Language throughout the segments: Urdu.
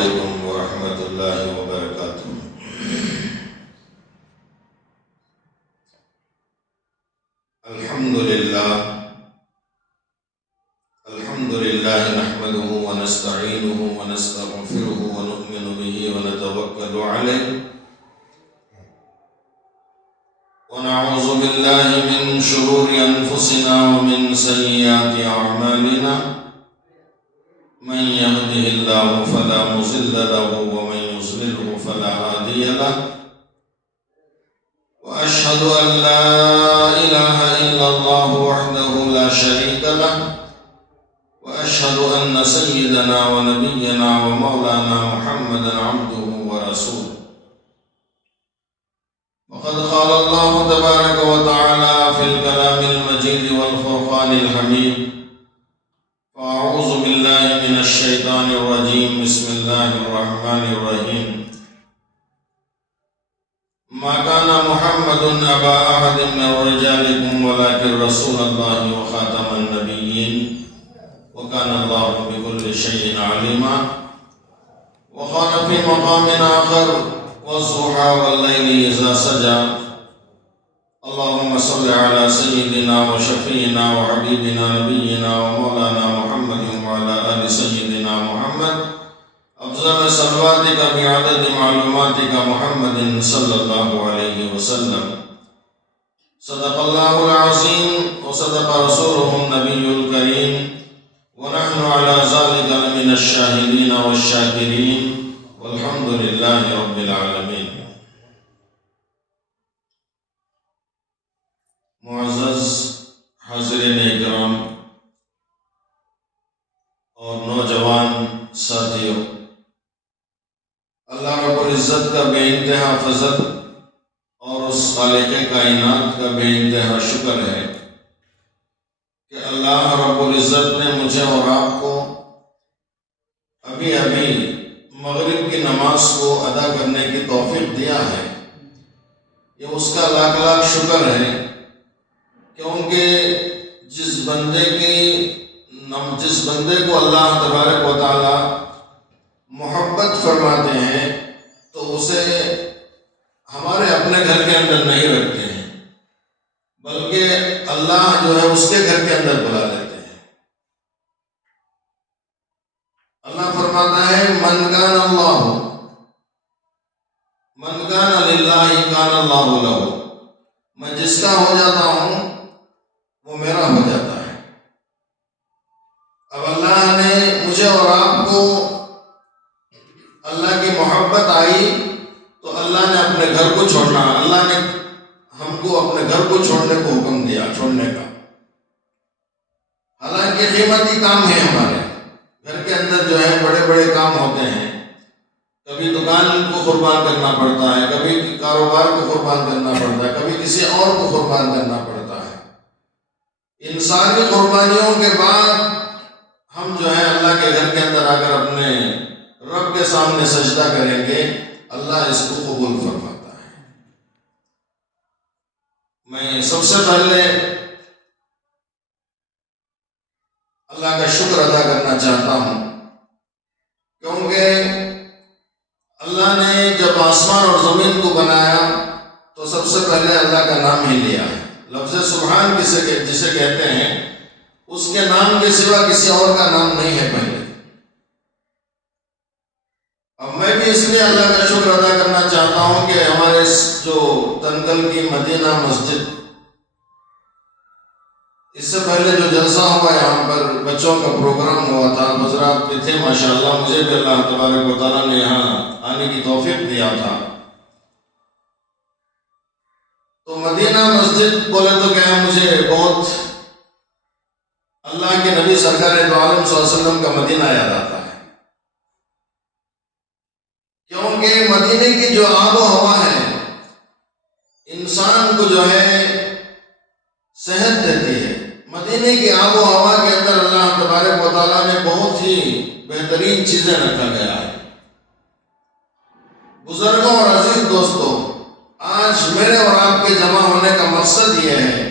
علیکم ورحمۃ اللہ وبرکاتہ۔ الحمد للہ نحمده ونستعینه ونستغفره ونؤمن به ونتوکل علیہ ونعوذ باللہ من شرور انفسنا ومن سیئات اعمالنا، من يهده الله فلا مضل له ومن يضلل فلا هادي له، وأشهد أن لا إله إلا الله وحده لا شريك له، وأشهد أن سيدنا ونبينا ومولانا محمدا عبده ورسوله. وقد قال الله تبارك وتعالى في الكلام المجيد والفرقان الحميد: فأعوذ بالله من الشيطان الرجيم، بسم الله الرحمن الرحيم. ما كان محمد أبا أحد من رجالكم ولكن رسول الله وخاتم النبيين وكان الله بكل شيء عليما. وقال في مقام آخر: والضحى والليل إذا سجى. اللهم صل على سيدنا وشفينا وحبيبنا نبينا ومولانا محمد وعلى آل سيدنا محمد أفضل صلواتك بعدد معلوماتك محمد صلى الله عليه وسلم. صدق الله العظيم وصدق رسوله النبي الكريم، ونحن على ذلك لمن الشاهدين والشاكرين، والحمد لله رب العالمين. معزز حاضرین اکرام اور نوجوان ساتھیوں، اللہ رب العزت کا بے انتہا فضل اور اس خالق کائنات کا بے انتہا شکر ہے کہ اللہ رب العزت نے مجھے اور آپ کو ابھی مغرب کی نماز کو ادا کرنے کی توفیق دیا ہے۔ یہ اس کا لاکھ لاکھ شکر ہے، کیونکہ جس بندے کو اللہ تبارک و تعالی محبت فرماتے ہیں تو اسے ہمارے اپنے گھر کے اندر نہیں رکھتے ہیں، بلکہ اللہ جو ہے اس کے گھر کے اندر بلا لیتے ہیں۔ اللہ فرماتا ہے: من کان للہ کان اللہ لہ۔ میں جس کا ہو جاتا ہوں وہ میرا ہو جاتا ہے۔ اب اللہ نے مجھے اور آپ کو، اللہ کی محبت آئی تو اللہ نے اپنے گھر کو چھوڑنا، اللہ نے ہم کو اپنے گھر کو چھوڑنے کو حکم دیا، چھوڑنے کا۔ حالانکہ قیمتی کام ہے ہمارے گھر کے اندر، جو ہے بڑے بڑے کام ہوتے ہیں، کبھی دکان کو قربان کرنا پڑتا ہے، کبھی کاروبار کو قربان کرنا پڑتا ہے، کبھی کسی اور کو قربان کرنا پڑتا ہے۔ ان ساری قربانیوں کے بعد ہم جو ہے اللہ کے گھر کے اندر آ کر اپنے رب کے سامنے سجدہ کریں گے، اللہ اس کو قبول فرماتا ہے۔ میں سب سے پہلے اللہ کا شکر ادا کرنا چاہتا ہوں، کیونکہ اللہ نے جب آسمان اور زمین کو بنایا تو سب سے پہلے اللہ کا نام ہی لیا ہے۔ لفظ سبحان جسے کہتے ہیں، اس کے نام کے سوا کسی اور کا نام نہیں ہے پہلے۔ اب میں بھی اس لیے اللہ کا شکر ادا کرنا چاہتا ہوں کہ ہمارے جو تنگل کی مدینہ مسجد، اس سے پہلے جو جلسہ ہوا یہاں پر بچوں کا پروگرام ہوا تھا، حضرات بھی تھے ماشاءاللہ، مجھے بھی اللہ تبارک و تعالیٰ نے یہاں آنے کی توفیق دیا تھا۔ تو مدینہ مسجد بولے تو کیا ہے، مجھے بہت اللہ کے نبی سرکار دو عالم صلی اللہ علیہ وسلم کا مدینہ یاد آتا ہے، کیونکہ مدینے کی جو آب و ہوا ہے انسان کو جو ہے صحت دیتی ہے۔ مدینے کی آب و ہوا کے اندر اللہ تبارک و تعالیٰ نے بہت ہی بہترین چیزیں رکھا گیا ہے۔ بزرگوں اور عزیز دوستوں، آج میرے اور آپ کے جمع ہونے کا مقصد یہ ہے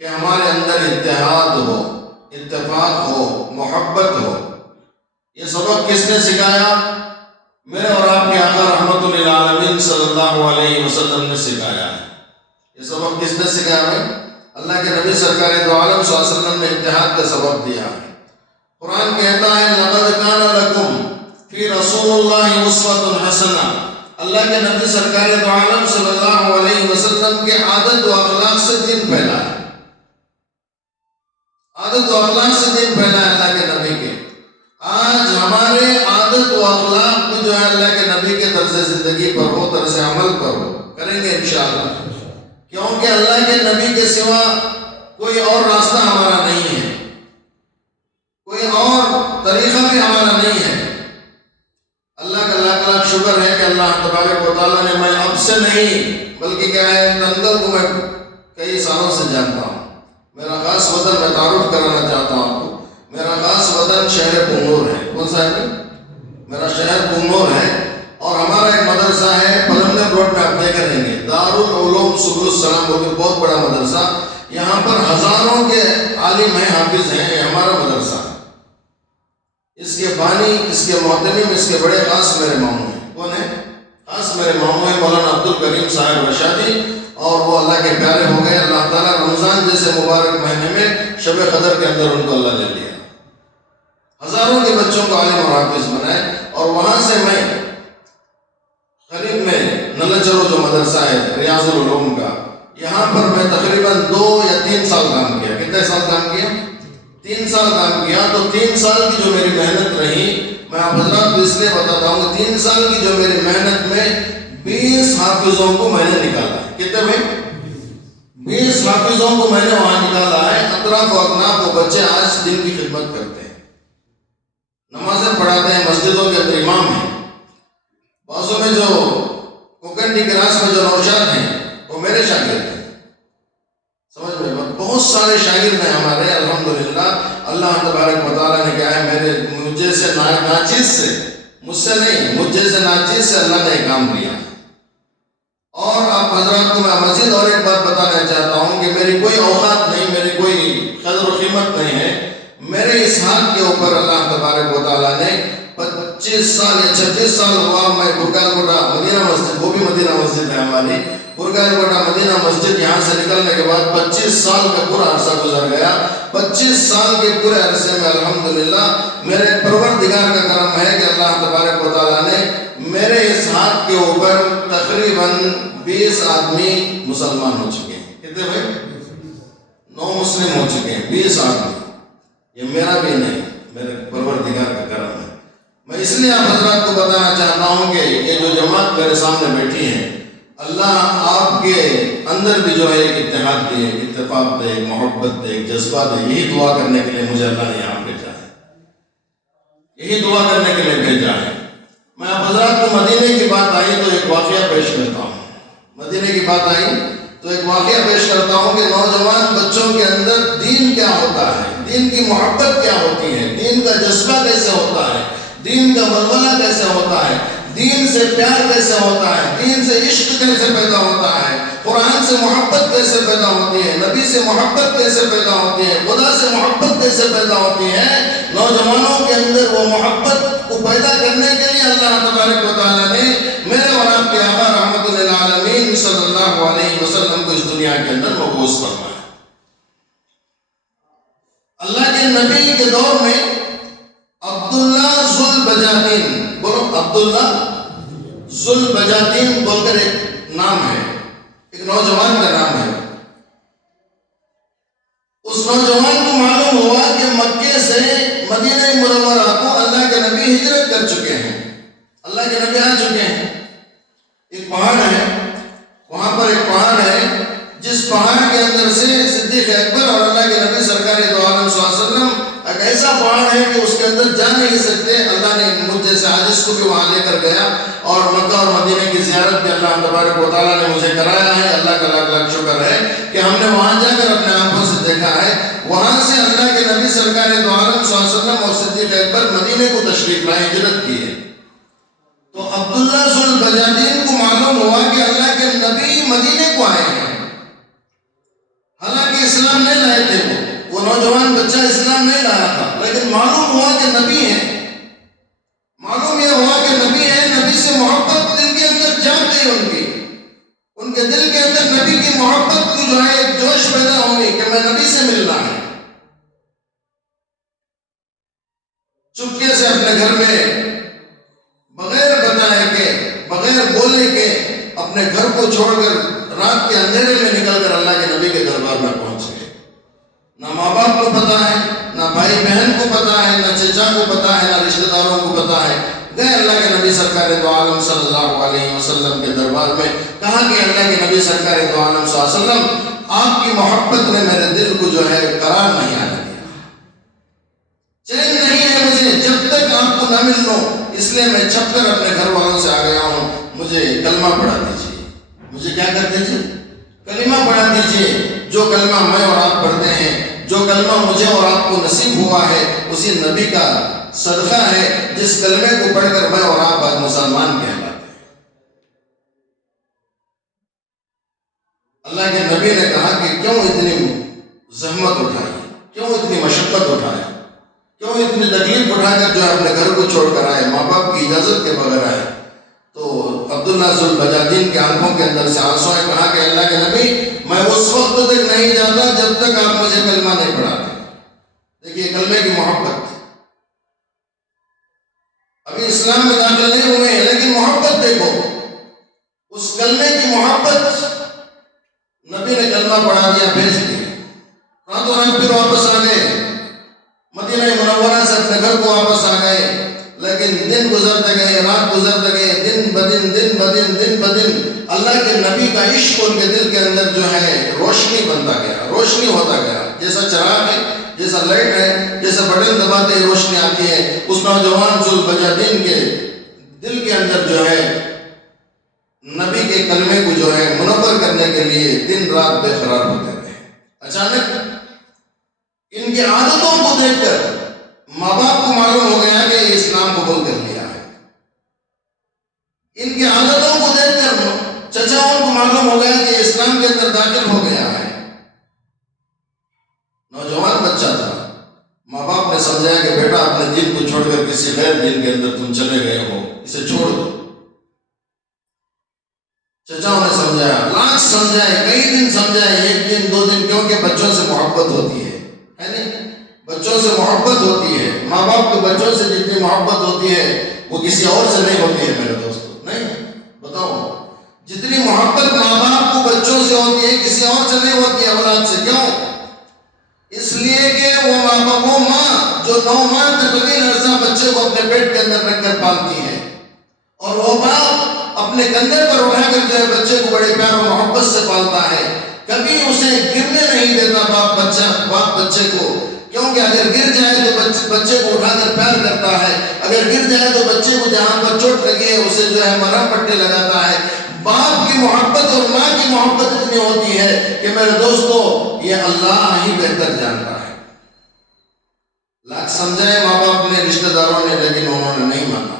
کہ ہمارے اندر اتحاد ہو، اتفاق ہو، محبت ہو۔ یہ سبق کس نے سکھایا؟ میرے اور آپ کے آقا رحمت للعالمین صلی اللہ علیہ وسلم نے سکھایا ہے۔ یہ سبق کس نے سکھایا ہے؟ اللہ کے نبی سرکار دو عالم صلی اللہ علیہ وسلم نے اتحاد کا سبق دیا ہے۔ قرآن کہتا ہے لَقَدْ كَانَ لَكُمْ فِي رَسُولِ اللَّهِ أُسْوَةٌ حَسَنَةٌ۔ اللہ کے نبی سرکار دو عالم صلی اللہ علیہ وسلم کے عادت و اخلاق سے دین پھیلا ہے۔ عادت و اخلاق سے دین پھیلا ہے اللہ کے نبی کے۔ آج ہمارے عادت و اخلاق بھی جو ہے اللہ کے نبی کے طرز زندگی پر ہو، طرز عمل پر ہو، کریں گے انشاءاللہ، کیونکہ اللہ کے نبی کے سوا کوئی اور راستہ ہمارا نہیں ہے، کوئی اور طریقہ بھی ہمارا نہیں ہے۔ اللہ کا لاکھ لاکھ شکر ہے کہ اللہ تبارک و تعالیٰ نے، میں اب سے نہیں بلکہ کیا ہے تنگل کو میں کئی سالوں سے جانتا ہوں۔ میرا خاص وطن میں تعارف کرانا چاہتا ہوں آپ کو، میرا خاص وطن شہر پنگور ہے۔ کون سا ہے؟ میرا شہر پنگور ہے، اور ہمارا ایک مدرسہ ہے پلندر روڈ میں، آپ دیکھ رہیں گے دارالعلوم سبل السلام، وہ بہت بڑا مدرسہ، یہاں پر ہزاروں کے عالم ہیں، حافظ ہیں، یہ ہمارا مدرسہ ہے۔ اس کے بانی، اس کے محتمم، اس کے بڑے خاص میرے ماموں ہیں۔ کون ہے؟ خاص میرے ماموں ہیں مولانا عبدالکریم صاحب رشادی، اور وہ اللہ کے پیارے ہو گئے۔ اللہ تعالیٰ رمضان جیسے مبارک مہینے میں شب قدر کے اندر ان کو اللہ لے لیا، ہزاروں کے بچوں کو عالم اور حافظ بنائے۔ اور وہاں سے میں قریب میں نلچرو جو مدرسہ ہے ریاض العلوم کا، یہاں پر میں تقریباً 2 یا 3 سال کام کیا۔ کتنے سال کام کیا؟ 3 سال کام کیا۔ تو 3 سال کی جو میری محنت رہی، میں آپ حضرات کو اس لیے بتاتا ہوں کہ 3 سال کی جو میری محنت میں 20 حافظوں کو میں نے نکالا ہے۔ کتنے میں؟ 20 حافظوں کو میں نے وہاں نکالا ہے۔ اطراف و اکناف وہ بچے آج دن کی خدمت کرتے ہیں، نمازیں پڑھاتے ہیں، مسجدوں کے اندر امام ہیں۔ بازوں میں جو کوکنڈی کلاس میں جو نوشاد ہیں وہ میرے شاگرد ہیں، سمجھ میں بہت سارے شاگرد ہیں ہمارے الحمدللہ۔ اللہ تبارک و تعالیٰ نے کیا ہے مجھے سے ناچیز سے، مجھ سے نہیں، مجھے سے ناچیز سے اللہ نے کام دیا۔ اور آپ حضرات کو میں مزید اور ایک بات بتانا چاہتا ہوں کہ میری کوئی اوقات نہیں، میری کوئی قدر و قیمت نہیں ہے، میرے اس ہاتھ کے اوپر اللہ تبارک و تعالیٰ نے 25 سال یا 36 سال ہوا، میں برگال کوٹا مدینہ مسجد، وہ بھی مدینہ مسجد ہے ہماری، برگال کوٹا مدینہ مسجد، یہاں سے نکلنے کے بعد 25 سال کا پورا عرصہ گزر گیا۔ 25 سال کے پورے عرصے میں الحمدللہ میرے پروردگار کا کرم ہے کہ اللہ تبارک و تعالیٰ نے میرے اس ہاتھ کے اوپر تقریباً 20 آدمی مسلمان ہو چکے ہیں۔ کتنے بھائی؟ 9 مسلم ہو چکے ہیں، 20 آدمی۔ یہ میرا بھی نہیں، میرے پروردگار کا کرم ہے۔ میں اس لیے آپ حضرات کو بتانا چاہتا ہوں کہ یہ جو جماعت میرے سامنے بیٹھی ہے، اللہ آپ کے اندر بھی جو ہے ایک اتحاد دے، ایک اتفاق دے، ایک محبت دے، ایک جذبہ دے۔ یہی دعا کرنے کے لیے مجھے اللہ نے یہاں بھیجا ہے، یہی دعا کرنے کے لیے بھیجا ہے۔ میں آپ حضرات کو مدینے کی بات آئی تو ایک واقعہ پیش کرتا ہوں، مدینے کی بات آئی تو ایک واقعہ پیش کرتا ہوں کہ نوجوان بچوں کے اندر دین کیا ہوتا ہے، دین کی محبت کیا ہوتی ہے، دین کا جذبہ کیسے ہوتا ہے، دین کا ولولہ کیسے ہوتا ہے، دین سے پیار کیسے ہوتا ہے، دین سے عشق کیسے پیدا ہوتا ہے، قرآن سے محبت کیسے پیدا ہوتی ہے، نبی سے محبت کیسے پیدا ہوتی ہے، خدا سے محبت کیسے پیدا ہوتی ہے۔ نوجوانوں کے اندر وہ محبت کو پیدا کرنے کے لیے اللہ تبارک و تعالیٰ نے میرے اور آپ کے آقا رحمت للعالمین صلی اللہ علیہ وسلم کو اس دنیا کے اندر مبعوث فرمایا۔ اللہ کے نبی کے دور میں عبداللہ ذوالبجاتین، بولو عبداللہ ذوالبجاتین بول کر ایک نام ہے، ایک نوجوان کا نام ہے۔ اس نوجوان کو معلوم ہوا کہ مکے سے مدینہ منورہ کو اللہ کے نبی ہجرت کر چکے ہیں، اللہ کے نبی آ چکے ہیں۔ ایک پہاڑ ہے، وہاں پر ایک پہاڑ ہے جس پہاڑ کے اندر سے صدیق اکبر اور اللہ کے نبی سرکار دو عالم صلی اللہ علیہ وسلم، ایک ایسا پہاڑ ہے کہ اس کے اندر جا نہیں سکتے۔ اللہ نے مجھ جیسے عاجز کو بھی وہاں لے کر گیا، اور مکہ اور مدینہ کی زیارت بھی اللہ تبارک و تعالیٰ نے مجھے کرایا ہے۔ اللہ کا لاکھ لاکھ شکر ہے کہ ہم نے وہاں جا کر اپنے آنکھوں سے دیکھا ہے۔ وہاں سے اللہ کے نبی سرکار دو عالم صلی اللہ علیہ وسلم اور صدیق اکبر مدینے کو تشریف لائے، ہجرت کی ہے۔ تو عبداللہ ذوالبجاتین کو معلوم ہوا کہ اللہ کے نبی مدینے کو آئے ہیں، حالانکہ اسلام نہیں لائے تھے، وہ نوجوان بچہ اسلام نہیں لایا تھا، لیکن معلوم ہوا کہ نبی ہے، معلوم یہ ہوا کہ نبی ہے۔ گئی ان کے دل کے اندر نبی کی محبت کی جو ہے ایک جوش پیدا ہوگی کہ میں نبی سے ملنا ہے. چپکے سے اپنے گھر میں بغیر بتائے کے بغیر بولے کے اپنے گھر کو چھوڑ کر رات کے اندھیرے میں نکل کر اللہ کے نبی کے دربار میں پہنچ گئے. نہ ماں باپ کو پتا ہے، نہ بھائی بہن کو پتا ہے، نہ چچا کو پتا ہے، نہ رشتہ داروں کو پتا ہے. گئے اللہ کے نبی سرکار دو عالم صلی اللہ علیہ وسلم کے دربار میں. کہا کہ اللہ کے نبی سرکار دو عالم صلی اللہ علیہ وسلم آپ کی محبت نے میرے دل کو جو ہے قرار نہیں آنے دیا، چین نہیں ہے مجھے جب تک آپ کو نہ مل لوں، اس لیے میں چھپ کر اپنے گھر والوں سے آ گیا ہوں. مجھے کلمہ پڑھا دیجیے. مجھے کیا کر دیجیے؟ کلمہ پڑھا دیجیے. جو کلمہ میں اور آپ پڑھتے ہیں، جو کلمہ مجھے اور آپ کو نصیب ہوا ہے، اسی نبی کا صدقہ ہے جس کلمے کو پڑھ کر میں اور آپ آج مسلمان کہلاتے ہیں. اللہ کے نبی نے کہا کہ کیوں اتنی زحمت اٹھائی، کیوں اتنی مشقت اٹھائی، کیوں اتنی تکلیف اٹھا کر جو ہے اپنے گھر کو چھوڑ کر آئے، ماں باپ کی اجازت کے بغیر آئے. تو عبداللہ ذو البجاجین کے آنکھوں کے اندر سے آنسو ہے. کہا کہ اللہ کے نبی میں اس وقت تک نہیں جاتا جب تک آپ مجھے کلمہ نہیں پڑھاتے. دیکھیے کلمے کی محبت. ابھی اسلام میں داخل نہیں ہوئے ہیں لیکن محبت دیکھو، اس کلمے کی محبت. نبی نے کلمہ پڑھا دیا، بھیج دیا، راتوں رات پھر واپس آ گئے مدینہ منورہ سے اپنے گھر کو واپس آ گئے. لیکن دن گزرتے گئے، رات گزرتے گئے، دن بدن اللہ کے نبی کا عشق ان کے دل کے اندر جو ہے روشنی بنتا گیا، روشنی ہوتا گیا. جیسا چراغ ہے، جیسا لائٹ ہے، جیسا بٹن دباتے ہی روشنی آتی ہے، اس نوجوان ذو البجاجین کے دل کے اندر جو ہے نبی کے کلمے کو جو ہے منور کرنے کے لیے دن رات بے قرار ہوتے رہے. اچانک ان کی عادتوں کو دیکھ کر ماں باپ کو معلوم ہو گیا کہ یہ اسلام قبول کر لیا ہے. ان کی عادتوں کو دیکھ کر چچاؤں کو معلوم ہو گیا کہ اسلام کے اندر داخل ہو گیا ہے. نوجوان بچہ تھا، ماں باپ نے سمجھایا کہ بیٹا اپنے دین کو چھوڑ کر کسی غیر دین کے اندر تم چلے گئے ہو، اسے چھوڑ دو. چچاؤں نے سمجھایا، لاکھ سمجھائے، کئی دن سمجھائے، ایک دن دو دن، کیونکہ بچوں سے محبت ہوتی ہے نہیں؟ بچوں سے محبت ہوتی ہے. ماں باپ کو بچوں سے جتنی محبت ہوتی ہے وہ کسی اور سے نہیں ہوتی ہے میرے دوستو. نہیں بتاؤ، جتنی محبت ماں باپ کو بچوں سے ہوتی ہے کسی اور سے نہیں ہوتی ہے اولاد سے. کیوں؟ اس لیے کہ وہ ماں جو 9 ماہ طویل عرصہ بچے کو اپنے پیٹ کے اندر رکھ کر پالتی ہے، اور وہ باپ اپنے کندھے پر اٹھا کر جو ہے بچے کو بڑے پیار و محبت سے پالتا ہے. کبھی اسے گرنے نہیں دیتا باپ بچے کو، کیونکہ اگر گر جائے تو بچے کو اٹھا کر پیار کرتا ہے، اگر گر جائے تو بچے کو جہاں پر چوٹ لگی ہے اسے جو ہے مرہم پٹی لگاتا ہے. باپ کی محبت اور ماں کی محبت اتنی ہوتی ہے کہ میرے دوستو یہ اللہ ہی بہتر جانتا ہے. لاکھ سمجھائے ماں باپ نے، رشتہ داروں نے، لیکن انہوں نے نہیں مانا.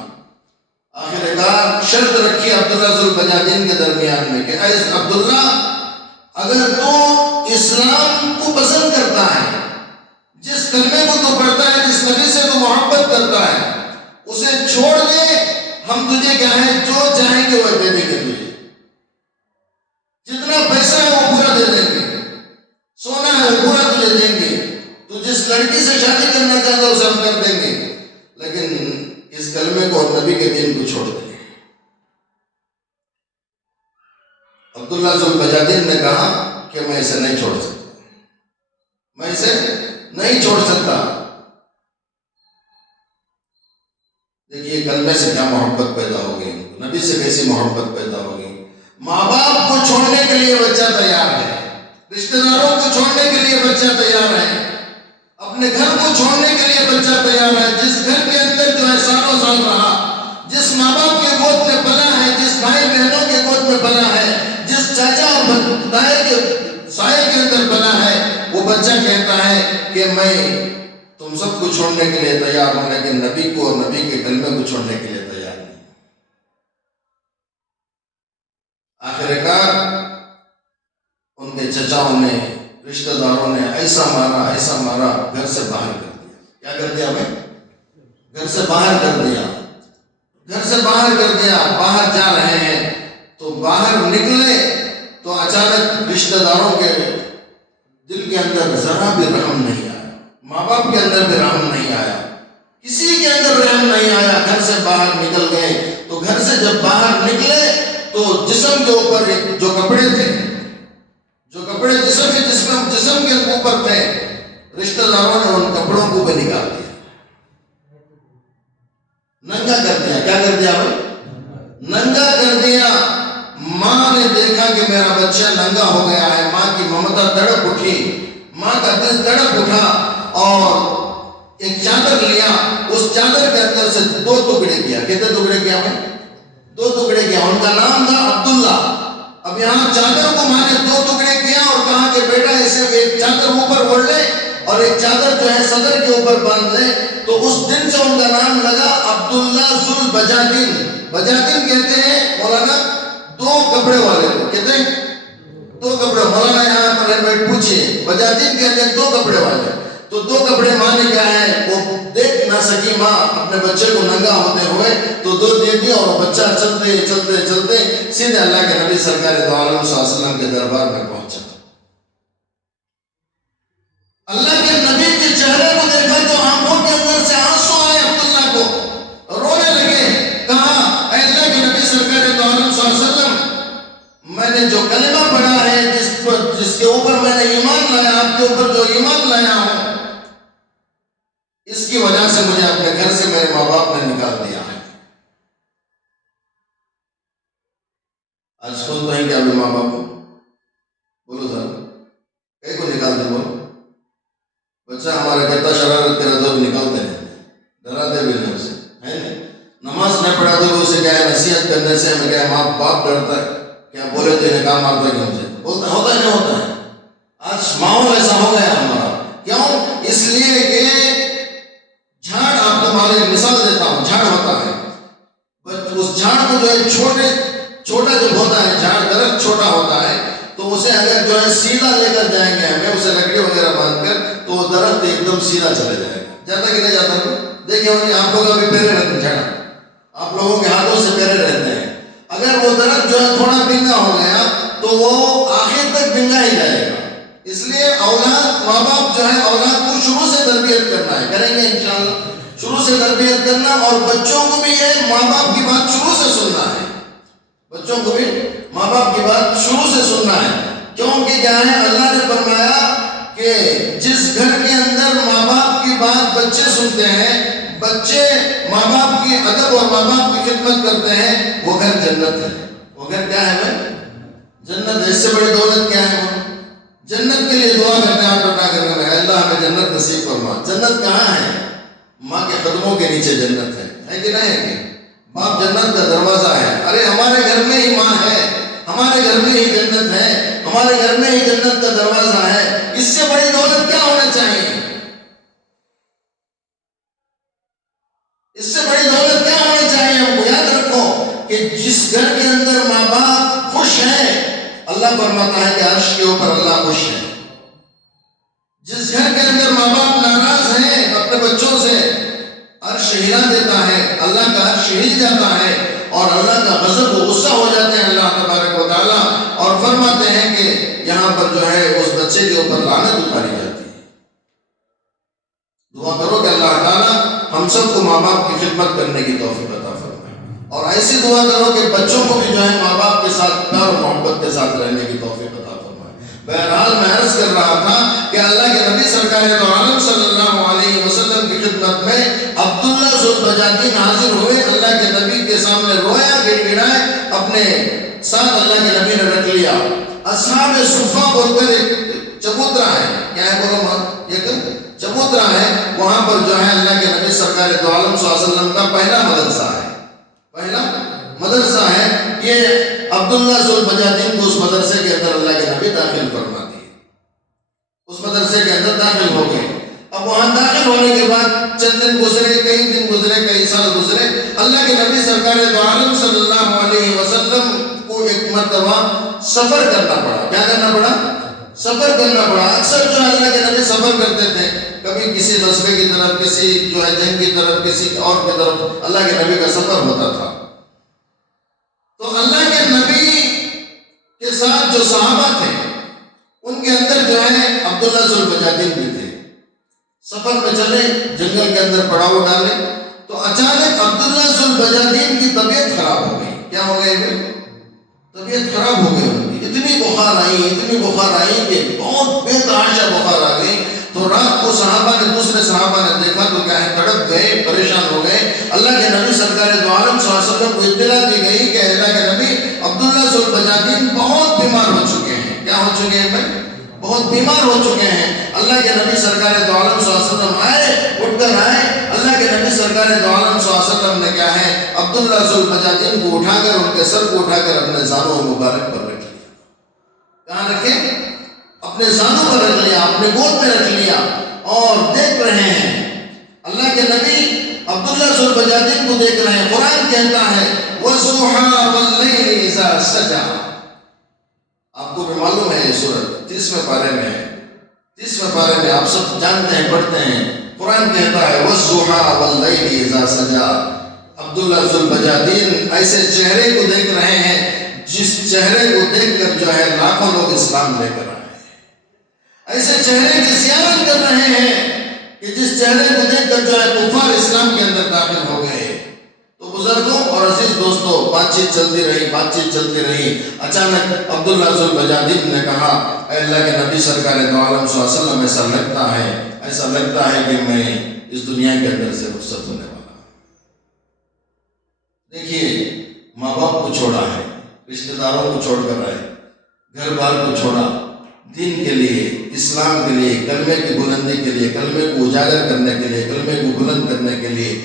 آخر کار شرط رکھی عبداللہ ذو البجاجین کے درمیان میں کہ اے عبداللہ، اگر تو اسلام کو پسند کرتا ہے، جس کلمے کو تو پڑھتا ہے، جس نبی سے تو محبت کرتا ہے، اسے چھوڑ دے. ہم تجھے کیا ہے جو چاہیں گے وہ دے دیں گے، تجھے جتنا پیسہ ہے وہ پورا دے دیں گے، سونا ہے وہ پورا تجھے دیں گے، تو جس لڑکی سے شادی کرنا چاہتا ہے اسے ہم کر دیں گے، لیکن اس کلمے کو اور نبی کے دین کو چھوڑ دیں. عبداللہ ذو البجاجین نے کہا کہ میں اسے نہیں چھوڑ سکتا، میں اسے نہیں چھوڑ سکتا. دیکھیے کلمے سے کیا محبت پیدا ہوگی، نبی سے کیسی محبت پیدا ہوگی. ماں باپ کو چھوڑنے کے لیے بچہ تیار ہے، رشتہ داروں کو چھوڑنے کے لیے بچہ تیار ہے، اپنے گھر کو چھوڑنے کے لیے بچہ تیار ہے. جس گھر کے اندر جو ہے سالوں سال رہا، جس ماں باپ کے گود میں پلا ہے، جس بھائی بہنوں کے گود میں پلا ہے، جس چاچا اور دائے کے سائے کے اندر پلا ہے، وہ بچہ کہتا ہے کہ میں تم سب کو چھوڑنے کے لیے تیار ہوں، لیکن نبی کو اور نبی کے کلمے کو چھوڑنے کے لیے تیار نہیں. آخر کار ان کے چچاؤں نے، رشتہ داروں نے ایسا مارا گھر سے باہر کر دیا. کیا کر دیا بھائی؟ گھر سے باہر کر دیا. گھر سے باہر کر دیا. باہر جا رہے ہیں تو داروں کے دل کے اندر ذرا بھی رحم نہیں آیا، ماں باپ کے اندر بھی رحم نہیں آیا، کسی کے اندر رحم نہیں آیا. گھر سے باہر نکل گئے تو گھر سے جب باہر نکلے تو جسم کے اوپر جو کپڑے تھے، جو کپڑے جسم کے اوپر تھے، رشتہ داروں نے ان کپڑوں کو بھی نکال دیا، ننگا کر دیا. کیا کر دیا بھائی؟ ننگا کر دیا. ماں نے دیکھا کہ میرا بچہ ننگا ہو گیا ہے، ماں کی ممتا تڑپ اٹھی، ماں کا دل تڑپ اٹھا اور ایک چادر لیا، اس چادر کے اندر سے 2 ٹکڑے کیا. کتنے ٹکڑے کیا بھائی؟ 2 ٹکڑے کیا. ان کا نام تھا عبداللہ. اب یہاں چادر کو ماں نے 2 ٹکڑے کیا اور کہا کہ بیٹا اسے ایک چادر اوپر اوڑھ لے اور ایک چادر جو ہے صدر کے اوپر باندھ لے. تو اس دن سے ان کا نام لگا عبداللہ ذوالبجادین. بجادین کہتے ہیں مولانا 2 کپڑے والے کو. کہتے ہیں 2 کپڑے. مولانا یہاں پر پوچھئے بجادین کہتے ہیں 2 کپڑے والے. تو 2 کپڑے ماں نے کیا ہے وہ دیکھ نہ سکی ماں اپنے بچے کو ننگا ہوتے ہوئے، تو 2 دے دی اور وہ بچہ چلتے چلتے چلتے سیدھے اللہ کے نبی سرکار دو عالم صلی اللہ علیہ وسلم کے دربار میں پہنچا. اللہ کے نبی کے چہرے کو دیکھا تو آنکھوں کے اندر سے آنسو آئے. عبداللہ کو رونے لگے. کہا اے اللہ کے نبی سرکار دو عالم صلی اللہ علیہ وسلم، میں نے جو کلمہ پڑھا ہے، جس کے اوپر میں نے ایمان لایا، آپ کے اوپر جو ایمان لایا ہوں، اس کی وجہ سے مجھے اپنے گھر سے میرے ماں باپ نے نکال دیا ہے. آج کون تو ہیں کہ اپنے ماں باپ کو بولو سر کئی کو نکال دے. بولو بچہ ہمارا کہتا شرارت کرا تو نکالتے ہیں، ڈراتے بھی نہیں اسے، ہے نہیں. نماز نہ پڑھا تو اسے کیا ہے نصیحت کرنے سے ہمیں کیا ہے ماں باپ ڈرتا ہے، کیا بولے تو انہیں کام مارتا ہے کہ مجھے بولتا ہوتا ہے نہیں ہوتا ہے. آج ماحول ایسا ہو گیا ہمارا. کیوں؟ اس لیے کہ جھاڑ، آپ کو مالک مثال دیتا ہوں، جھاڑ ہوتا ہے، اس جھاڑ کو جو ہے چھوٹا جب ہوتا ہے، جھاڑ درخت چھوٹا ہوتا ہے تو اسے اگر جو ہے سیدھا لے کر جائیں گے ہمیں اسے لکڑی وغیرہ باندھ کر تو وہ درخت ایک دم سیدھا چلے جائے گا. جاتا کہ نہیں جاتا؟ دیکھیں آپ لوگ ابھی پیرے رہتے ہیں، جھاڑ آپ لوگوں کے ہاتھوں سے پیرے رہتے ہیں. اگر وہ درخت جو ہے تھوڑا بنگا ہو گیا تو وہ آخر تک بنگا ہی جائے گا. اس لیے اولاد، ماں باپ جو ہے اولاد کو شروع سے تربیت کرنا ہے، کریں گے انشاءاللہ. شروع سے تربیت کرنا، اور بچوں کو بھی یہ ماں باپ کی بات شروع سے سننا ہے. بچوں کو بھی ماں باپ کی بات شروع سے سننا ہے. کیونکہ کیا ہے اللہ نے فرمایا کہ جس گھر کے اندر ماں باپ کی بات بچے سنتے ہیں، بچے ماں باپ کی ادب اور ماں باپ کی خدمت کرتے ہیں، وہ گھر جنت ہے. وہ گھر کیا ہے بھائی؟ جنت ہے. اس سے بڑی دولت کیا ہے؟ وہ جنت کے لیے دعا کرتے ہیں. آپ کرنے میں اللہ ہمیں جنت نصیب فرما. جنت کہاں ہے؟ ماں کے قدموں کے نیچے جنت ہے کہ نہیں ہے؟ باپ جنت کا دروازہ ہے. ارے ہمارے گھر میں ہی ماں ہے، ہمارے گھر میں ہی جنت ہے، ہمارے گھر میں ہی جنت کا دروازہ ہے. اس سے بڑی دولت کیا ہونا چاہیے؟ اس سے بڑی دولت کیا ہونی چاہیے؟ ہم کو یاد رکھو کہ جس گھر کے اندر ماں باپ خوش ہیں، اللہ فرماتا ہے کہ عرش کے اوپر اللہ خوش ہے. جس گھر کے اندر ماں باپ ناراض ہیں اپنے بچوں سے، عرش ہلا دیتا ہے، اللہ کا عرش ہل جاتا ہے اور اللہ کا غضب و غصہ ہو جاتے ہیں اللہ تبارک و تعالیٰ، اور فرماتے ہیں کہ یہاں پر جو ہے اس بچے کے اوپر لعنت اتاری جاتی ہے. دعا کرو کہ اللہ تعالیٰ ہم سب کو ماں باپ کی خدمت کرنے کی توفیق عطا فرمائے، اور ایسی دعا کرو کہ بچوں کو بھی جو ہے ماں باپ کے ساتھ پیار و محبت کے ساتھ رہنے کی توفیق عطا فرمائے. بہرحال میں عرض کر رہا تھا کہ اللہ کے نبی سرکار دو عالم صلی اللہ علیہ وسلم کی خدمت میں عبداللہ ذوالبجادین حاضر ہوئے. اللہ کے نبی کے سامنے رویا، گڑ گڑائے، اپنے ساتھ اللہ کے نبی نے رکھ لیا. اصحاب صفہ بول کر ایک چبوترا ہے، کیا ہے بولو ماں؟ ایک چبوترا ہے. وہاں پر جو ہے اللہ کے نبی سرکار دو عالم صلی اللہ علیہ وسلم کا پہلا مدرسہ ہے، پہلا مدرسہ ہے. یہ عبداللہ ذوالبجادین کو اس مدرسے کے اندر اللہ کے نبی داخل فرما دیے. اس مدرسے کے اندر داخل ہو گئے. اب وہاں داخل ہونے کے بعد چند دن گزرے، کئی دن گزرے، کئی سال گزرے. اللہ کے نبی سرکار دو عالم صلی اللہ علیہ وسلم کو ایک مرتبہ سفر کرنا پڑا. کیا کرنا پڑا؟ سفر کرنا پڑا. اکثر جو اللہ کے نبی سفر کرتے تھے، کبھی کسی غزوے کی طرف، کسی جو ہے جنگ کی طرف، کسی اور کی طرف اللہ کے نبی کا سفر ہوتا تھا. تو اللہ کے نبی کے ساتھ جو صحابہ تھے ان کے اندر جو ہے عبداللہ ذوالبجادین بھی تھے. سفر میں چلے، جنگل کے اندر پڑاؤ ڈالے، تو اچانک عبداللہ ذوالبجادین کی طبیعت خراب ہو گئی. کیا ہو گئی؟ طبیعت خراب ہو گئی ان کی. اتنی بخار آئی کہ بہت بے تحاشا بخار آ گئی. تو رات کو دوسرے صحابہ نے دیکھا تو کیا ہے، تڑپ گئے، پریشان ہو گئے. اللہ کے نبی سرکار دو عالم صلی اللہ علیہ وسلم کو اطلاع دی گئی کہ اللہ کے نبی عبداللہ ذوالبجادین بہت بیمار ہو چکے ہیں. کیا ہو چکے ہیں بھائی؟ بہت بیمار ہو چکے ہیں. اللہ کے نبی سرکار دو عالم صلی اللہ علیہ وسلم اٹھ کر آئے. اللہ کے نبی سرکار دو عالم صلی اللہ علیہ وسلم نے کیا ہے، عبداللہ ذوالبجادین کو اٹھا کر، ان کے سر کو اٹھا کر اپنے زانوں مبارک پر رکھ لیا. کہاں رکھے؟ اپنے زانوں پر رکھ لیا، اپنے گود میں رکھ لیا، اور دیکھ رہے ہیں. اللہ کے نبی عبداللہ ذوالبجادین کو دیکھ رہے ہیں. قرآن کہتا ہے وَالضُّحَىٰ وَاللَّيْلِ إِذَا سَجَىٰ. آپ کو بھی معلوم ہے یہ سورت 30ویں پارے میں ہے. 30ویں پارے میں آپ سب جانتے ہیں، پڑھتے ہیں. قرآن کہتا ہے وَالضُّحَىٰ وَاللَّيْلِ إِذَا سَجَىٰ. عبداللہ ذوالبجادین ایسے چہرے کو دیکھ رہے ہیں جس چہرے کو دیکھ کر جو ہے لاکھوں لوگ اسلام لے کر آئے. ایسے چہرے کی زیارت کر رہے ہیں کہ جس چہرے کو دیکھ کر جو ہے کفار اسلام کے اندر داخل ہو گئے. تو بزرگوں اور عزیز دوستوں، بات چیت چلتی رہی. اچانک عبداللہ ذوالبجادین نے کہا، اے اللہ کے نبی سرکار دو عالم صلی اللہ علیہ وسلم، ایسا لگتا ہے کہ میں اس دنیا کے اندر سے رخصت ہونے والا ہوں. دیکھیے، ماں باپ کو چھوڑا ہے، رشتہ داروں کو چھوڑ کر آئے، گھر بار کو چھوڑا، دین کے لیے، اسلام کے لیے، کلمے کی بلندی کے لیے، کلمے کو اجاگر کرنے کے لیے، کلمے کو بلند کرنے کے لیے،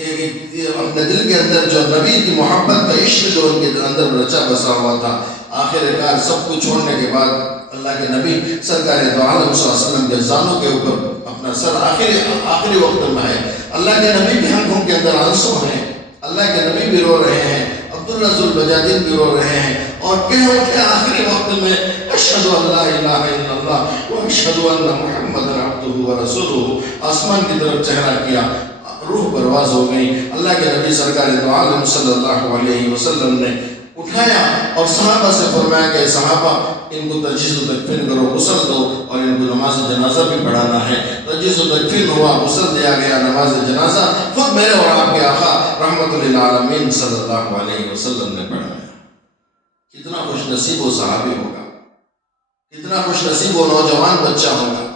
اپنے دل کے اندر جو نبی کی محبت کا عشق جو ان کے اندر رچا بسا ہوا تھا، آخر کار سب کچھ چھوڑنے کے بعد اللہ کے نبی سرکار دو عالم صلی اللہ علیہ وسلم کے زانوں کے اوپر اپنا سر آخری وقت میں ہے. اللہ کے نبی کی آنکھوں کے اندر آنسو ہیں. اللہ کے نبی بھی رو رہے ہیں، عبداللہ ذوالبجادین بھی رو رہے ہیں، اور کہہ اٹھے آخری وقت میں اشہد ان لا الہ الا اللہ و اشہد ان محمد عبدہ و رسولہ. آسمان کی طرف چہرہ کیا، روح پرواز ہو گئی. اللہ کے نبی سرکار دو عالم صلی اللہ علیہ وسلم نے اٹھایا اور صحابہ سے فرمایا کہ صحابہ، ان کو تجہیز و تکفین کرو، غسل دو، اور ان کو نماز جنازہ بھی پڑھانا ہے. تجہیز و تکفین ہوا، غسل دیا گیا، نماز جنازہ خود میرے اور آپ کے آقا رحمت للعالمین صلی اللہ علیہ وسلم نے پڑھایا. کتنا خوش نصیب وہ صحابی ہوگا، کتنا خوش نصیب وہ نوجوان بچہ ہوگا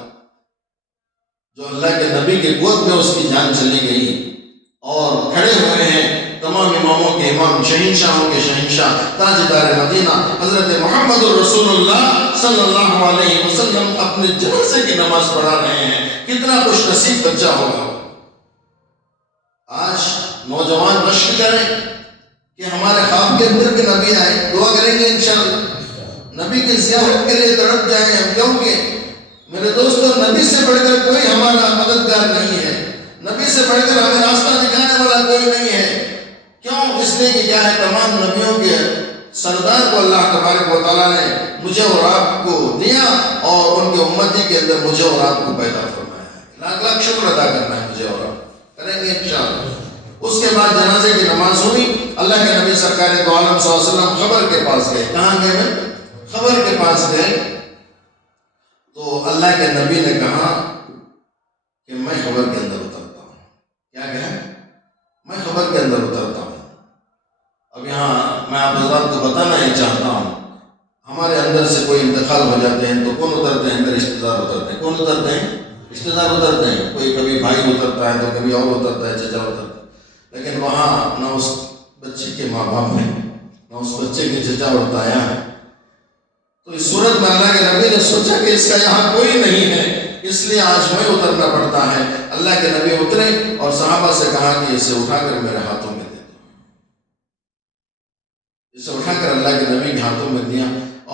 جو اللہ کے نبی کے گود میں اس کی جان چلی گئی. اور کھڑے ہوئے ہیں تمام اماموں کے امام، شہنشاہوں کے شہنشاہ، تاجدار مدینہ حضرت محمد الرسول اللہ صلی اللہ علیہ وسلم اپنے جنازے کی نماز پڑھا رہے ہیں. کتنا خوش نصیب بچہ ہوگا. آج نوجوان رشک کریں کہ ہمارے خواب کے اندر بھی نبی آئے، دعا کریں گے انشاءاللہ، نبی کی زیارت کے لیے تڑپ جائیں ہم. کیونکہ میرے دوستوں، نبی سے بڑھ کر کوئی ہمارا مددگار نہیں ہے، نبی سے بڑھ کر ہمیں راستہ دکھانے والا کوئی نہیں ہے. کیوں؟ اس لیے کہ کیا ہے، تمام نبیوں کے سردار کو اللہ تبارک و تعالیٰ نے مجھے اور آپ کو دیا، اور ان کے امتی کے اندر مجھے اور آپ کو پیدا فرمایا ہے. لاکھ لاکھ شکر ادا کرنا ہے مجھے اور آپ، کریں گے انشاءاللہ. اس کے بعد جنازے کی نماز ہوئی. اللہ کے نبی سرکار دو عالم صلی اللہ علیہ وسلم خبر کے پاس گئے. کہاں گئے؟ خبر کے پاس گئے. تو اللہ کے نبی نے کہا کہ میں خبر کے اندر اترتا ہوں. کیا کہا؟ میں خبر کے اندر اترتا ہوں. اب یہاں میں آپ حضرات کو بتانا ہی چاہتا ہوں، ہمارے اندر سے کوئی انتقال ہو جاتے ہیں تو کون اترتے ہیں؟ میرے رشتہ دار اترتے ہیں. کون اترتے ہیں؟ رشتہ دار اترتے ہیں. کوئی کبھی بھائی اترتا ہے تو کبھی اور اترتا ہے، چچا اترتا ہے. لیکن وہاں نہ اس بچے کے ماں باپ ہیں، نہ اس بچے کے چچا اور تایا ہیں. تو اس صورت میں اللہ کے نبی نے سوچا کہ اس کا یہاں کوئی نہیں ہے، اس لیے آج میں اترنا پڑتا ہے. اللہ کے نبی اترے اور صحابہ سے کہا کہ اسے اٹھا کر میرے ہاتھوں میں دے دو. اسے اٹھا کر اللہ کے نبی کے ہاتھوں میں دیا،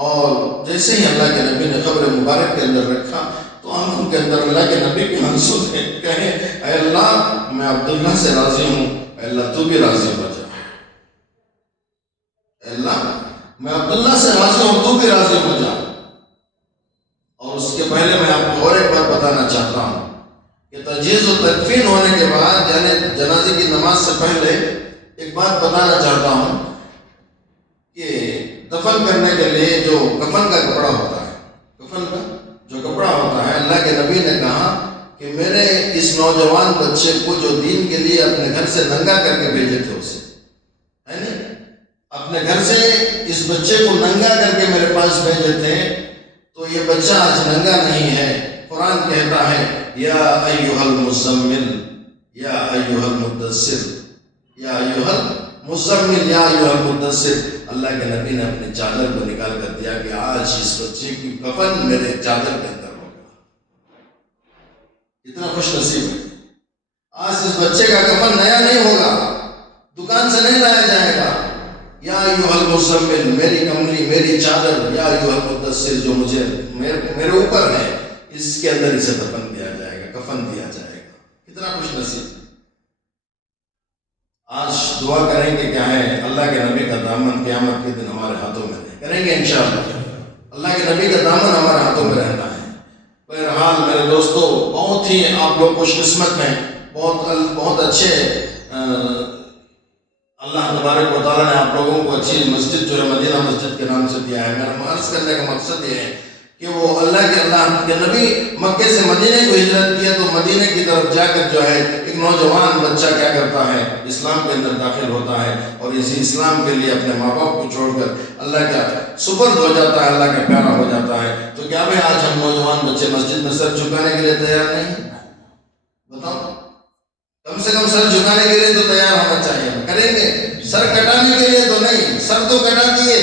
اور جیسے ہی اللہ کے نبی نے قبر مبارک کے اندر رکھا تو آنکھوں کے اندر اللہ کے نبی کے آنسو تھے. کہے اے اللہ، میں عبداللہ سے راضی ہوں، اے اللہ تو بھی راضی ہو جا. اے اللہ، میں عبداللہ سے راضی ہوں، تو بھی راضی ہو جا. اور اس کے پہلے میں آپ کو اور ایک بات بتانا چاہتا ہوں کہ تجہیز و تکفین ہونے کے بعد، یعنی جنازے کی نماز سے پہلے، ایک بات بتانا چاہتا ہوں کہ دفن کرنے کے لیے جو کفن کا کپڑا ہوتا ہے، کفن کا جو کپڑا ہوتا ہے، اللہ کے نبی نے کہا کہ میرے اس نوجوان بچے کو جو دین کے لیے اپنے گھر سے ننگا کر کے بھیجے تھے، اسے ہے نا، اپنے گھر سے اس بچے کو ننگا کر کے میرے پاس بھیجے تھے، تو یہ بچہ آج ننگا نہیں ہے۔ قرآن کہتا ہے یا ایھا المزمل یا ایھا المدثر یا ایھا المزمل یا ایھا المدثر، اللہ کے نبی نے اپنی چادر کو نکال کر دیا کہ آج اس بچے کی کفن میرے چادر کے اندر ہوگا۔ اتنا خوش نصیب ہے۔ آج اس بچے کا کفن نیا نہیں ہوگا، دکان سے نہیں لایا جائے گا۔ یا ایھا المزمل، میری کملی، میری چادر، یا ایھا المدثر، جو مجھے میرے اوپر ہے، اس کے اندر اسے دفن دیا جائے گا، کفن دیا جائے گا۔ کتنا خوش نصیب۔ آج دعا کریں گے کیا ہے، اللہ کے نبی کا دامن قیامت کے دن ہمارے ہاتھوں میں ہے، کریں گے انشاءاللہ۔ اللہ کے نبی کا دامن ہمارے ہاتھوں میں رہنا ہے۔ بہرحال میرے دوستو، بہت ہی آپ لوگ خوش قسمت ہیں، بہت اچھے، اللہ تبارک و تعالیٰ نے آپ لوگوں کو اچھی مسجد جو ہے مدینہ مسجد کے نام سے دیا ہے۔ میرا عرض کرنے کا مقصد یہ ہے کہ وہ اللہ کے نبی مکے سے مدینے کو ہجرت کیا، تو مدینے کی طرف جا کر جو ہے ایک نوجوان بچہ کیا کرتا ہے، اسلام کے اندر داخل ہوتا ہے، اور اسی اسلام کے لیے اپنے ماں باپ کو چھوڑ کر اللہ کا سپرد ہو جاتا ہے، اللہ کا پیارا ہو جاتا ہے۔ تو کیا بھائی آج ہم نوجوان بچے مسجد میں سر جھکانے کے لیے تیار نہیں؟ بتاؤ، کم سے کم سر جھکانے کے لیے تو تیار ہونا چاہیے۔ کریں گے؟ سر کٹانے کے لیے تو نہیں، سر تو کٹا دیے،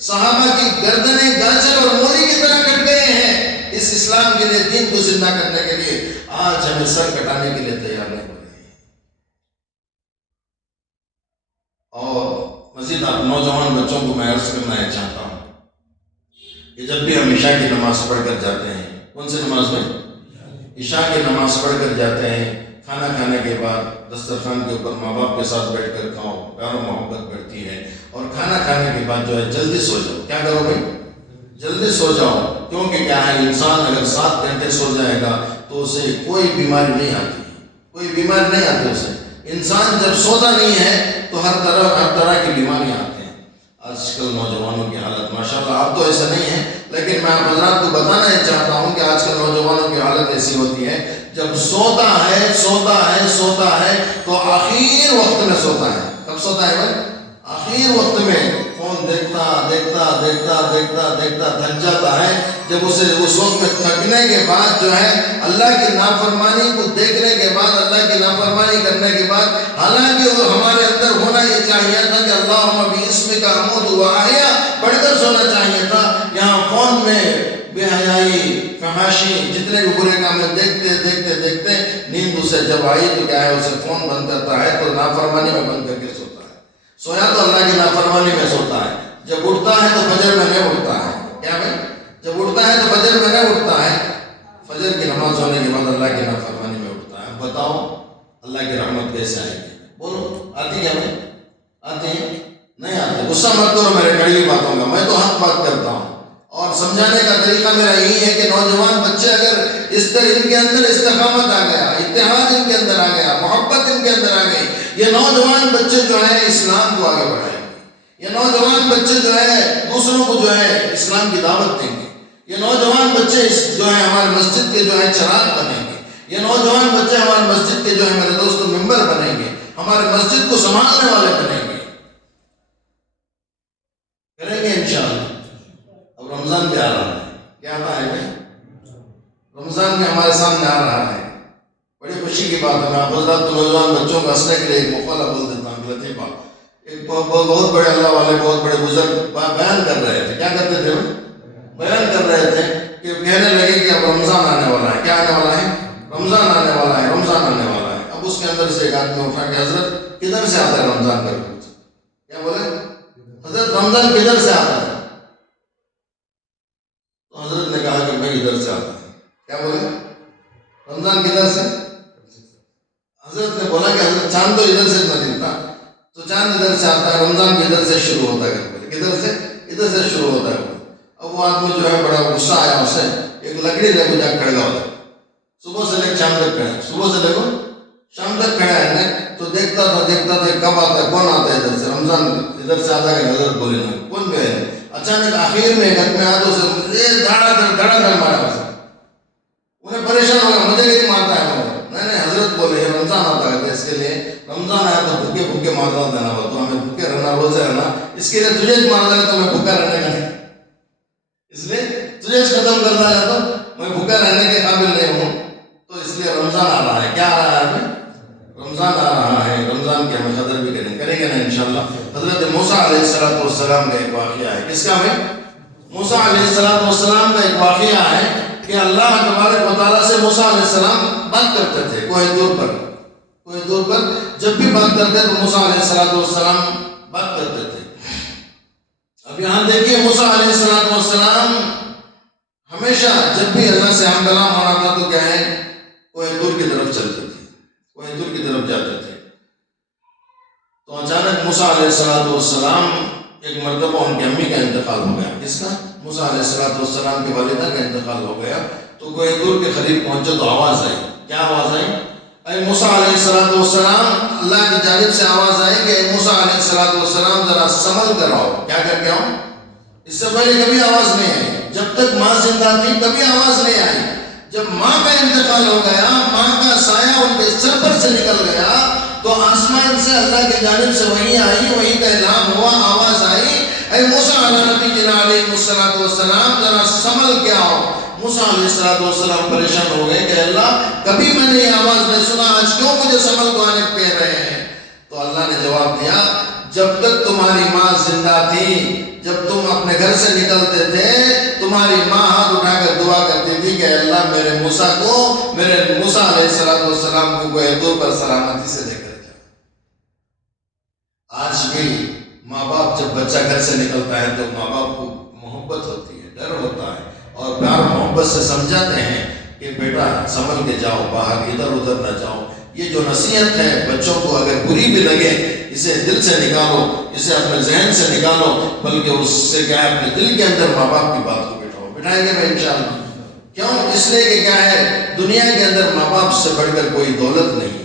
صحابہ کی گردنیں گاجر اور مولی کی طرح کٹ گئے ہیں اس اسلام کے لیے، دین کو زندہ کرنے کے لیے۔ آج ہمیں سر کٹانے کے لیے تیار نہیں ہو رہے ہیں۔ اور مزید آپ نوجوان بچوں کو میں عرض کرنا چاہتا ہوں کہ جب بھی ہم عشاء کی نماز پڑھ کر جاتے ہیں، کون سی نماز میں؟ عشاء کی نماز پڑھ کر جاتے ہیں، کھانا کھانے کے بعد دسترخوان کے اوپر ماں باپ کے ساتھ بیٹھ کر کھاؤ، پیار و محبت بڑھتی ہے، اور کھانا کھانے کے بعد جو ہے جلدی سو جاؤ۔ کیا کرو بھائی؟ جلدی سو جاؤ، کیونکہ کیا ہے، انسان اگر 7 گھنٹے سو جائے گا تو اسے کوئی بیماری نہیں آتی، کوئی بیماری نہیں آتی اسے۔ انسان جب سوتا نہیں ہے تو ہر طرح کی بیماریاں آتی ہیں۔ آج کل نوجوانوں کی حالت ماشاءاللہ، اب تو ایسا نہیں ہے، لیکن میں آپ حضرات کو بتانا یہ چاہتا ہوں کہ آج کل نوجوانوں کی حالت ایسی ہوتی ہے، جب سوتا ہے تو آخر وقت میں سوتا ہے۔ کب سوتا ہے بھائی؟ آخر وقت میں فون دیکھتا تھک جاتا ہے۔ جب اسے اس وقت میں تھکنے کے بعد جو ہے اللہ کی نافرمانی کو دیکھنے کے بعد، اللہ کی نافرمانی کرنے کے بعد، حالانکہ وہ ہمارے اندر ہونا یہ چاہیے تھا کہ اللہم باسمک اموت و احیا پڑھ کر سونا چاہیے تھا، یہاں فون میں بے حیائی، فحاشی، جتنے بھی برے کام میں دیکھتے نیند اسے جب آئی تو کیا ہے، اسے فون بند کرتا ہے تو نافرمانی میں بند کر کے سوتا ہے۔ سویا تو اللہ کی نافرمانی میں سوتا ہے، جب اٹھتا ہے تو فجر میں نہیں اٹھتا ہے۔ کیا بھائی؟ جب اٹھتا ہے تو فجر میں نہیں اٹھتا ہے، فجر کی نماز ہونے کے بعد اللہ کی نافرمانی میں اٹھتا ہے۔ بتاؤ اللہ کی رحمت کیسے آئے گی؟ بولو، آتی کیا بھائی؟ آتی ہے؟ نہیں آتی۔ غصہ مت کرو میرے کڑوی باتوں کا، میں تو حق بات کرتا ہوں، اور سمجھانے کا طریقہ میرا یہی ہے کہ نوجوان بچے اگر اس طرح ان کے اندر استقامت آ گیا، اتحاد ان کے اندر آ گیا، محبت ان کے اندر آ گئی، یہ نوجوان بچے جو ہیں اسلام کو آگے بڑھائیں گے، یہ نوجوان بچے جو ہے دوسروں کو جو ہے اسلام کی دعوت دیں گے، یہ نوجوان بچے جو ہے ہمارے مسجد کے جو ہے چراغ بنیں گے، یہ نوجوان بچے ہمارے مسجد کے جو ہے میرے دوستوں ممبر بنیں گے، ہمارے مسجد کو سنبھالنے والے بنیں گے۔ کریں گے انشاءاللہ۔ اب رمضان بھی آ رہا ہے، کیا آتا ہے بھائی؟ رمضان بھی ہمارے سامنے آ رہا ہے، بڑی خوشی کی بات ہے۔ میں آپ حضرات کو نوجوان بچوں کو ہنسنے کے لیے ایک مقولہ بول دیتا ہوں، لطیفہ۔ ایک بہت بڑے اللہ والے، بہت بڑے بزرگ بیان کر رہے تھے۔ کیا کرتے تھے؟ بیان کر رہے تھے کہ کہنے لگے کہ اب رمضان آنے والا ہے۔ کیا آنے والا ہے؟ رمضان آنے والا ہے، رمضان آنے والا ہے۔ اب اس کے اندر سے ایک آدمی اٹھا کہ حضرت کدھر سے آتا ہے رمضان کا؟ کیا بولے؟ حضرت رمضان کدھر سے آتا ہے؟ تو حضرت نے کہا کہ بھائی ادھر سے آتا ہے۔ کیا بولے؟ رمضان کدھر سے؟ حضرت نے بولا کہ حضرت چاند تو ادھر سے نہ دکھتا، تو چاند ادھر سے آتا ہے، رمضان بھی ادھر سے شروع ہوتا ہے۔ کدھر سے؟ ادھر سے شروع ہوتا ہے۔ اب وہ آدمی جو ہے بڑا غصہ آیا اسے، ایک لکڑی لے کو جا کھڑا ہوتا ہے، صبح سے لے کے شام تک کھڑا ہے، صبح سے لے کو شام تک کھڑا ہے، تو دیکھتا تھا کب آتا ہے، کون آتا ہے ادھر سے، رمضان ادھر سے آتا ہے کہ حضرت بولے نا کون گئے؟ اچانک آخر میں گھر میں آیا تو اسے دھڑا دھڑ مارا اسے. انہیں پریشان ہو گیا, مجھے نہیں مارتا ہے وہ. نہیں حضرت بولے یہ رمضان آتا ہے اس کے لیے, رمضان آیا تو بھوکے بھوکے مارتا دینا ہوا, تو ہمیں بھوکے رہنا, روزے رہنا, اس کے لیے تجھے مارتا ہے تو میں بھوکا رہنے کا نہیں, اس لیے تجھے ختم کرنا ہے تو میں بھوکا رہنے کے قابل نہیں ہوں. تو اس لیے رمضان آ رہا ہے. کیا آ رہا ہے؟ رمضان آ رہا ہے. رمضان کی ہمیں قدر بھی کریں گے نا انشاءاللہ. حضرت موسیٰ علیہ السلام کا ایک واقعہ ہے. کس کا ہے؟ موسیٰ علیہ السلام کا ایک واقعہ ہے کہ اللہ تبارک و تعالیٰ سے موسیٰ علیہ السلام بات کرتے تھے کوہ طور پر. جب بھی بات کرتے تو موسیٰ علیہ السلام بات کرتے تھے. اب یہاں دیکھیے موسیٰ علیہ السلام ہمیشہ جب بھی اللہ سے ہم کلام ہونا تھا تو کیا ہے, کوہ طور کی طرف چلتے تھے, کوہ طور کی طرف جاتے تھے. تو اچانک موسیٰ علیہ السلام ایک مرتبہ ان کی امی کا انتقال ہو گیا. کس کا؟ موسیٰ علیہ السلام کی والدہ کا انتقال ہو گیا. تو کوہ طور کے قریب پہنچے تو آواز آئی. کیا آواز آئی؟ اے موسیٰ علیہ السلام, اللہ کی جانب سے آواز آئی کہ اے موسیٰ علیہ السلام ذرا سنبھل کر آؤ. کیا کر کے آؤ؟ اس سے پہلے کبھی آواز نہیں آئی. جب تک ماں زندہ تھی کبھی آواز نہیں آئی. جب ماں کا انتقال ہو گیا, ماں کا سایہ ان کے سر پر سے نکل گیا, تو آسمان سے اللہ کی جانب سے وہی آئی, وہی کا اعلان ہوا, آواز آئی, اے موسیٰ علیہ السلام ذرا سنبھل کے آؤ. موسیٰ علیہ السلام پریشان ہو گئے کہ اللہ کبھی میں نے یہ آواز نہیں سنا, آج کیوں مجھے سنبھل کو آنے کہہ رہے ہیں؟ تو اللہ نے جواب دیا, جب تک تمہاری ماں زندہ تھی, جب تم اپنے گھر سے نکلتے تھے, تمہاری ماں ہاتھ اٹھا کر دعا کرتی تھی کہ اللہ میرے موسیٰ علیہ السلام کو کوہ طور پر سلامتی سے لے کر جا. آج بھی ماں باپ جب بچہ گھر سے نکلتا ہے تو ماں باپ کو محبت ہوتی ہے, ڈر ہوتا ہے, اور پیار محبت سے سمجھاتے ہیں کہ بیٹا سنبھل کے جاؤ, باہر ادھر ادھر نہ جاؤ. یہ جو نصیحت ہے بچوں کو اگر بری بھی لگے, اسے دل سے نکالو, اسے اپنے ذہن سے نکالو, بلکہ اس سے کیا ہے اپنے دل کے اندر ماں باپ کی بات کو بٹھائیں گے میں انشاءاللہ. کیوں؟ اس لیے کہ کیا ہے, دنیا کے اندر ماں باپ سے بڑھ کر کوئی دولت نہیں ہے,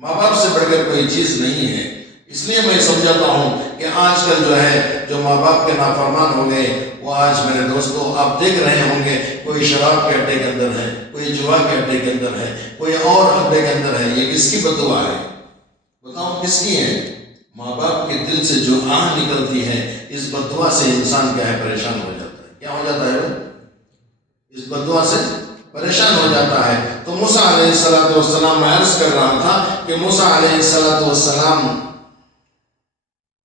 ماں باپ سے بڑھ کر کوئی چیز نہیں ہے. اس لیے میں سمجھاتا ہوں کہ آج کل جو ہے جو ماں باپ کے نافرمان ہو گئے, وہ آج میرے دوستوں آپ دیکھ رہے ہوں گے, کوئی شراب کے اڈے کے اندر ہے, کوئی جوا کے اڈے کے اندر ہے, کوئی اور اڈے کے اندر ہے. یہ کس کی بددعا ہے؟ بتاؤ کس کی ہے؟ ماں باپ کے دل سے جو آہ نکلتی ہے, اس بددعا سے انسان کیا ہے پریشان ہو جاتا ہے. کیا ہو جاتا ہے وہ؟ اس بددعا سے پریشان ہو جاتا ہے. تو موسیٰ علیہ السلام میں عرض کر رہا تھا کہ موسیٰ علیہ السلام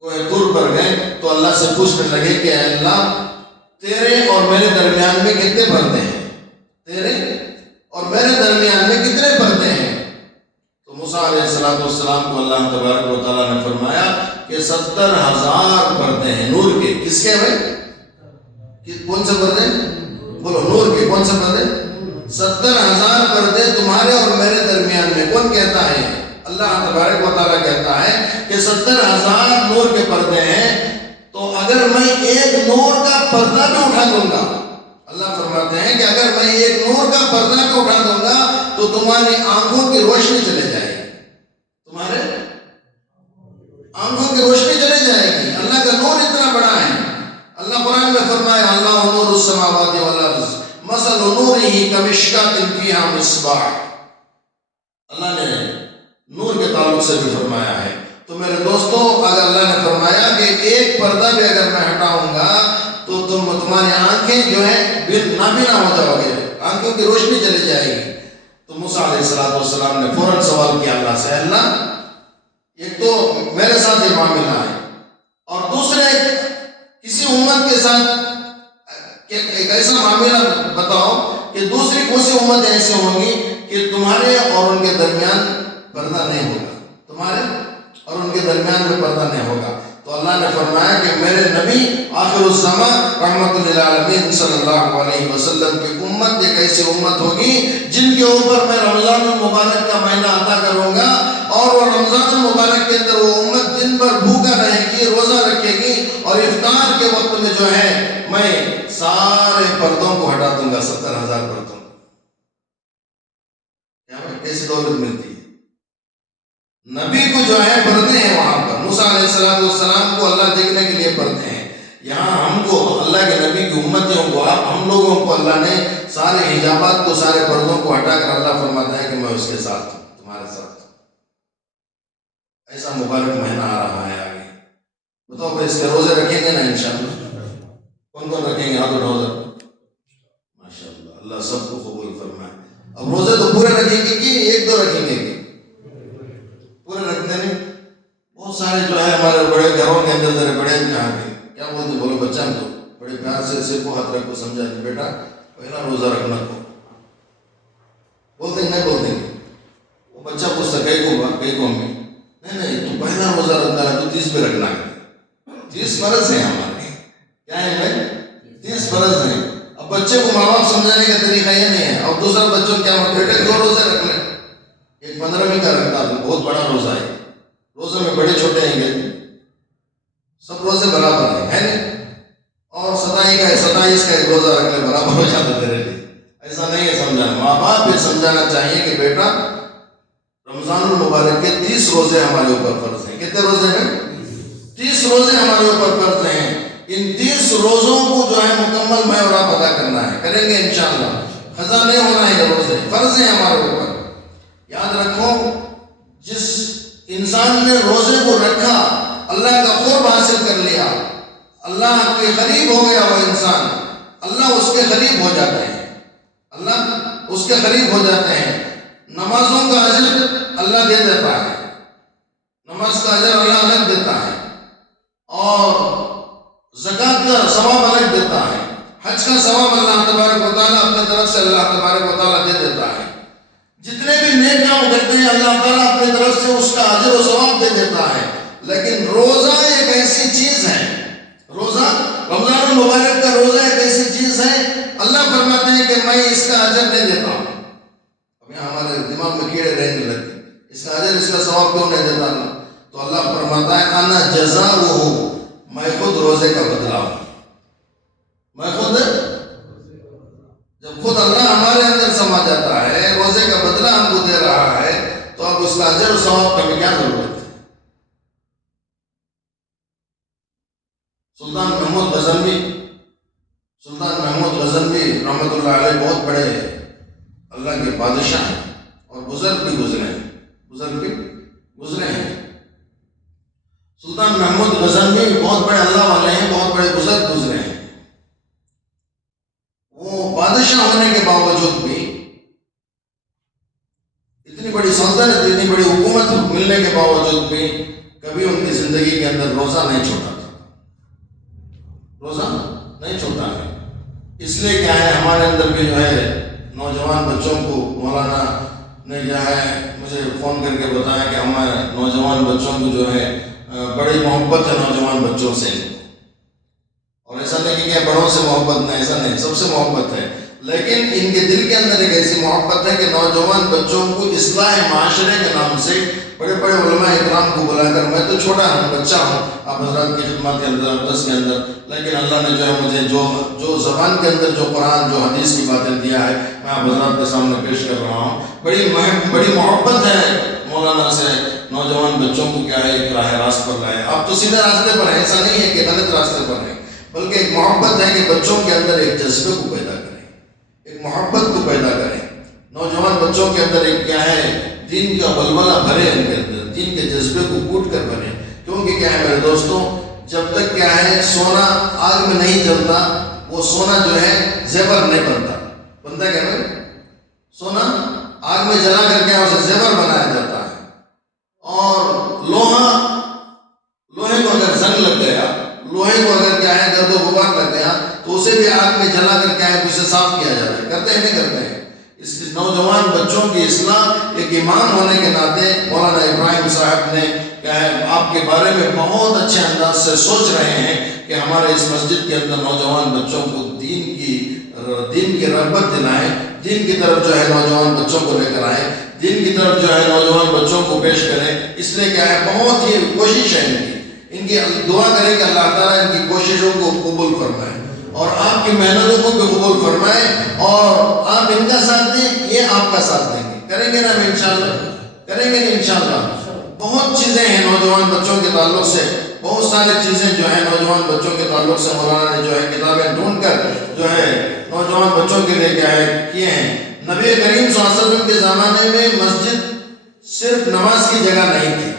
کوہ طور پر گئے تو اللہ سے پوچھنے لگے کہ اے اللہ تیرے اور میرے درمیان میں کتنے پردے ہیں, تیرے اور میرے درمیان میں کتنے پردے ہیں؟ تو موسیٰ علیہ السلام کو اللہ تبارک و تعالیٰ نے فرمایا کہ 70,000 پردے ہیں نور کے. کس کے بھائی؟ کون سے پردے؟ بولو نور کے. کون سے پردے؟ 70,000 پردے تمہارے اور میرے درمیان میں. کون کہتا ہے؟ اللہ تبارک و تعالیٰ کہتا ہے کہ 70,000 نور کے پردے ہیں, تو اگر میں ایک نور کا پردہ بھی اٹھا دوں گا, اللہ فرماتے ہیں کہ اگر میں ایک نور کا پردہ بھی اٹھا دوں گا تو تمہاری آنکھوں کی روشنی چلے جائے گی, تمہارے آنکھوں کی روشنی چلے جائے گی. اللہ کا نور اتنا بڑا ہے. اللہ قرآن میں فرمایا اللہ نور السماوات والارض مثل نورہ کمشکاۃ فیہا مصباح. اللہ نے نور کے تعلق سے بھی فرمایا ہے. تو میرے دوستوں اگر اللہ نے فرمایا کہ ایک پردہ بھی اگر میں ہٹاؤں گا تو تمہاری آنکھیں جو ہیں نابینا ہو جاؤ گے, آنکھوں کی روشنی چلی جائے گی. تو موسیٰ علیہ السلام نے فوراً سوال کیا اللہ سے, اللہ ایک تو میرے ساتھ یہ معاملہ ہے, اور دوسرے کسی امت کے ساتھ ایک ایسا معاملہ بتاؤ کہ دوسری کون سی امت ایسی ہوگی کہ تمہارے اور ان کے درمیان پردہ نہیں ہوگا, تمہارے اور ان کے درمیان میں پردہ نہیں ہوگا. تو اللہ نے فرمایا کہ میرے نبی آخر الزمان رحمت للعالمین صلی اللہ علیہ وسلم کی امت ایک ایسی امت ہوگی جن کے اوپر میں رمضان المبارک کا مہینہ عطا کروں گا, اور وہ رمضان المبارک کے اندر وہ امت دن بھر بھوکا رہے گی, روزہ رکھے گی, اور افطار کے وقت میں جو ہے میں سارے پردوں کو ہٹا دوں گا, 70,000 پردوں. کیسی دولت ملتی ہے نبی کو جو ہے پردے ہیں وہاں پر. موسیٰ علیہ السلام کو اللہ دیکھنے کے لیے پردے ہیں, یہاں ہم کو اللہ اللہ کے نبی کی امتیوں کو ہم لوگوں کو اللہ نے سارے حجابات کو سارے پردوں کو ہٹا کر اللہ فرماتا ہے کہ میں اس کے ساتھ ہوں، تمہارے ساتھ ہوں۔ ایسا مبارک مہینہ آ رہا ہے آگے، بتاؤ بھائی اس کے روزے رکھیں گے نا انشاءاللہ؟ کون کون رکھیں گے؟ ہاتھ اٹھاؤ ذرا۔ ماشاءاللہ، اللہ سب کو قبول فرمائے۔ اب روزے تو پورے رکھیں گے کہ ایک دو رکھیں گے؟ پورے رکھتے نہیں؟ بہت سارے جو ہے ہمارے بڑے گھروں کے اندر ذرا بڑے یہاں پہ کیا بولتے، بولو بچہ کو بڑے پیار سے سر کو ہاتھ رکھ کو سمجھاتے، بیٹا پہلا روزہ رکھنا کو بولتے ہیں، نہیں بولتے ہیں؟ وہ بچہ پوچھتا کئی کو ہمیں نہیں تو پہلا روزہ رکھنا ہے تو 30 پہ رکھنا ہے، 30 فرض ہے ہمارے، کیا ہے بھائی؟ 30 فرض ہیں۔ اب بچے کو ماں باپ سمجھانے کا طریقہ یہ نہیں ہے، اور دوسرا بچوں کیا بیٹے 2 روزے رکھ لیں، ایک 15ویں کا رکھتا تو بہت بڑا روزہ ہے، روزے میں بڑے چھوٹے ہیں گے سب روزے برابر ہیں، ہے نہیں؟ اور 27 کا ایک روزہ رکھ لے برابر ہو جاتا تیرے لیے، ایسا نہیں ہے سمجھانا۔ ماں باپ یہ سمجھانا چاہیے کہ بیٹا رمضان المبارک کے 30 روزے ہمارے اوپر فرض ہیں۔ کتنے روزے ہیں؟ 30 روزے ہمارے اوپر فرض ہیں۔ ان 30 روزوں کو جو ہے مکمل میں اور آپ ادا کرنا ہے، کریں گے انشاءاللہ، قضا نہیں ہونا ہے، یہ روزے فرض ہیں ہمارے اوپر۔ یاد رکھو جس انسان نے روزے کو رکھا اللہ کا قرب حاصل کر لیا، اللہ کے قریب ہو گیا، وہ انسان اللہ اس کے قریب ہو جاتے ہیں، اللہ اس کے قریب ہو جاتے ہیں۔ نمازوں کا اجر اللہ دے دیتا ہے، نماز کا اجر اللہ الگ دیتا ہے، اور زکوٰۃ کا ثواب الگ دیتا ہے، حج کا ثواب اللہ تبارک و تعالیٰ اپنے طرف سے اللہ تبارک و تعالیٰ دے دیتا ہے۔ جتنے بھی نیک کام کرتے ہیں اللہ تعالیٰ اپنی طرف سے اس کا اجر و ثواب دے دیتا ہے۔ لیکن روزہ ایک ایسی چیز ہے، روزہ رمضان المبارک کا روزہ ایک ایسی چیز ہے، اللہ فرماتے ہیں کہ میں اس کا اجر نہیں دیتا ہوں۔ اب یہاں ہمارے دماغ میں کیڑے رہنے لگتے، اس کا اجر اس کا ثواب کیوں نہیں دیتا اللہ؟ تو اللہ فرماتا ہے انا جزاؤہ، میں خود روزے کا بدلہ ہوں، میں خود، جب خود اللہ ہمارے اندر سما جاتا ہے، روزے کا بدلہ ہم کو دے رہا ہے، تو اب اس کا اجر و ثواب کا کیا ضرورت ہے؟ سلطان محمود غزنوی رحمۃ اللہ علیہ بہت بڑے اللہ کے بادشاہ ہیں، اور بزرگ بھی گزرے ہیں۔ سلطان محمود غزنوی بہت بڑے اللہ والے ہیں، بہت بڑے بزرگ گزرے ہیں۔ وہ بادشاہ ہونے کے باوجود بھی، اتنی بڑی سلطنت، اتنی بڑی حکومت ملنے کے باوجود بھی کبھی ان کی زندگی کے اندر روزہ نہیں چھوٹا تھا، روزہ نہیں چھوٹا ہے۔ اس لیے کیا ہے، ہمارے اندر بھی جو ہے نوجوان بچوں کو مولانا نے کیا ہے مجھے فون کر کے بتایا کہ ہمارے نوجوان بچوں کو جو ہے بڑی محبت ہے نوجوان بچوں سے، اور ایسا نہیں کہ بڑوں سے محبت نہیں، ایسا نہیں، سب سے محبت ہے، لیکن ان کے دل کے اندر ایک ایسی محبت ہے کہ نوجوان بچوں کو اصلاح معاشرے کے نام سے بڑے بڑے علماء اکرام کو بلا کر، میں تو چھوٹا ہوں، بچہ ہوں آپ حضرات کی خدمت کے اندر، دس کے اندر، لیکن اللہ نے جو ہے مجھے جو زبان کے اندر جو قرآن جو حدیث کی باتیں دیا ہے، میں آپ حضرات کے سامنے پیش کر رہا ہوں۔ بڑی محبت ہے مولانا سے نوجوان بچوں کو کیا ہے ایک راہ راست پر لائے۔ آپ تو سیدھے راستے پر ہیں، ایسا نہیں ہے کہ غلط راستے پر ہیں، بلکہ ایک محبت ہے کہ بچوں کے اندر ایک جذبے کو پیدا کریں، ایک محبت کو پیدا کریں، نوجوان بچوں کے اندر ایک کیا ہے دین کا ولولہ بھرے، ان کے اندر دین کے جذبے کو کوٹ کر بھرے۔ کیونکہ کیا ہے میرے دوستوں، جب تک کیا ہے سونا آگ میں نہیں جلتا، وہ سونا جو ہے زیور نہیں بنتا کیا ہے؟ سونا آگ میں جلا کر کے اسے زیور بنایا جاتا ہے، اور لوہے کو اگر زنگ لگ گیا، لوہے کو اگر کیا ہے گرد و غبار لگ گیا، تو اسے بھی آگ میں جلا کر کیا ہے اسے صاف کیا جاتا ہے، کرتے ہیں نہیں کرتے ہیں؟ اس نوجوان بچوں کی اصلاح ایک امام ہونے کے ناطے مولانا ابراہیم صاحب نے کیا ہے آپ کے بارے میں بہت اچھے انداز سے سوچ رہے ہیں کہ ہمارے اس مسجد کے اندر نوجوان بچوں کو دین کی رغبت دلائیں، دین کی طرف جو ہے نوجوان بچوں کو لے کر آئیں، دین کی طرف جو ہے نوجوان بچوں کو پیش کریں۔ اس لیے کیا ہے بہت ہی کوشش ہے ان کی دعا کریں کہ اللہ تعالیٰ ان کی کوششوں کو قبول فرمائے، اور آپ کی محنتوں کو بھی قبول فرمائے، اور آپ ان کا ساتھ دیں، یہ آپ کا ساتھ دیں گے، کریں گے نا انشاءاللہ، کریں گے انشاءاللہ۔ بہت چیزیں ہیں نوجوان بچوں کے تعلق سے، بہت ساری چیزیں جو ہیں نوجوان بچوں کے تعلق سے مولانا نے جو ہے کتابیں بچوں کے لیے کیا ہے کیے ہیں. نبی کریم صلی اللہ علیہ وسلم کے زمانے میں مسجد صرف نماز کی جگہ نہیں تھی.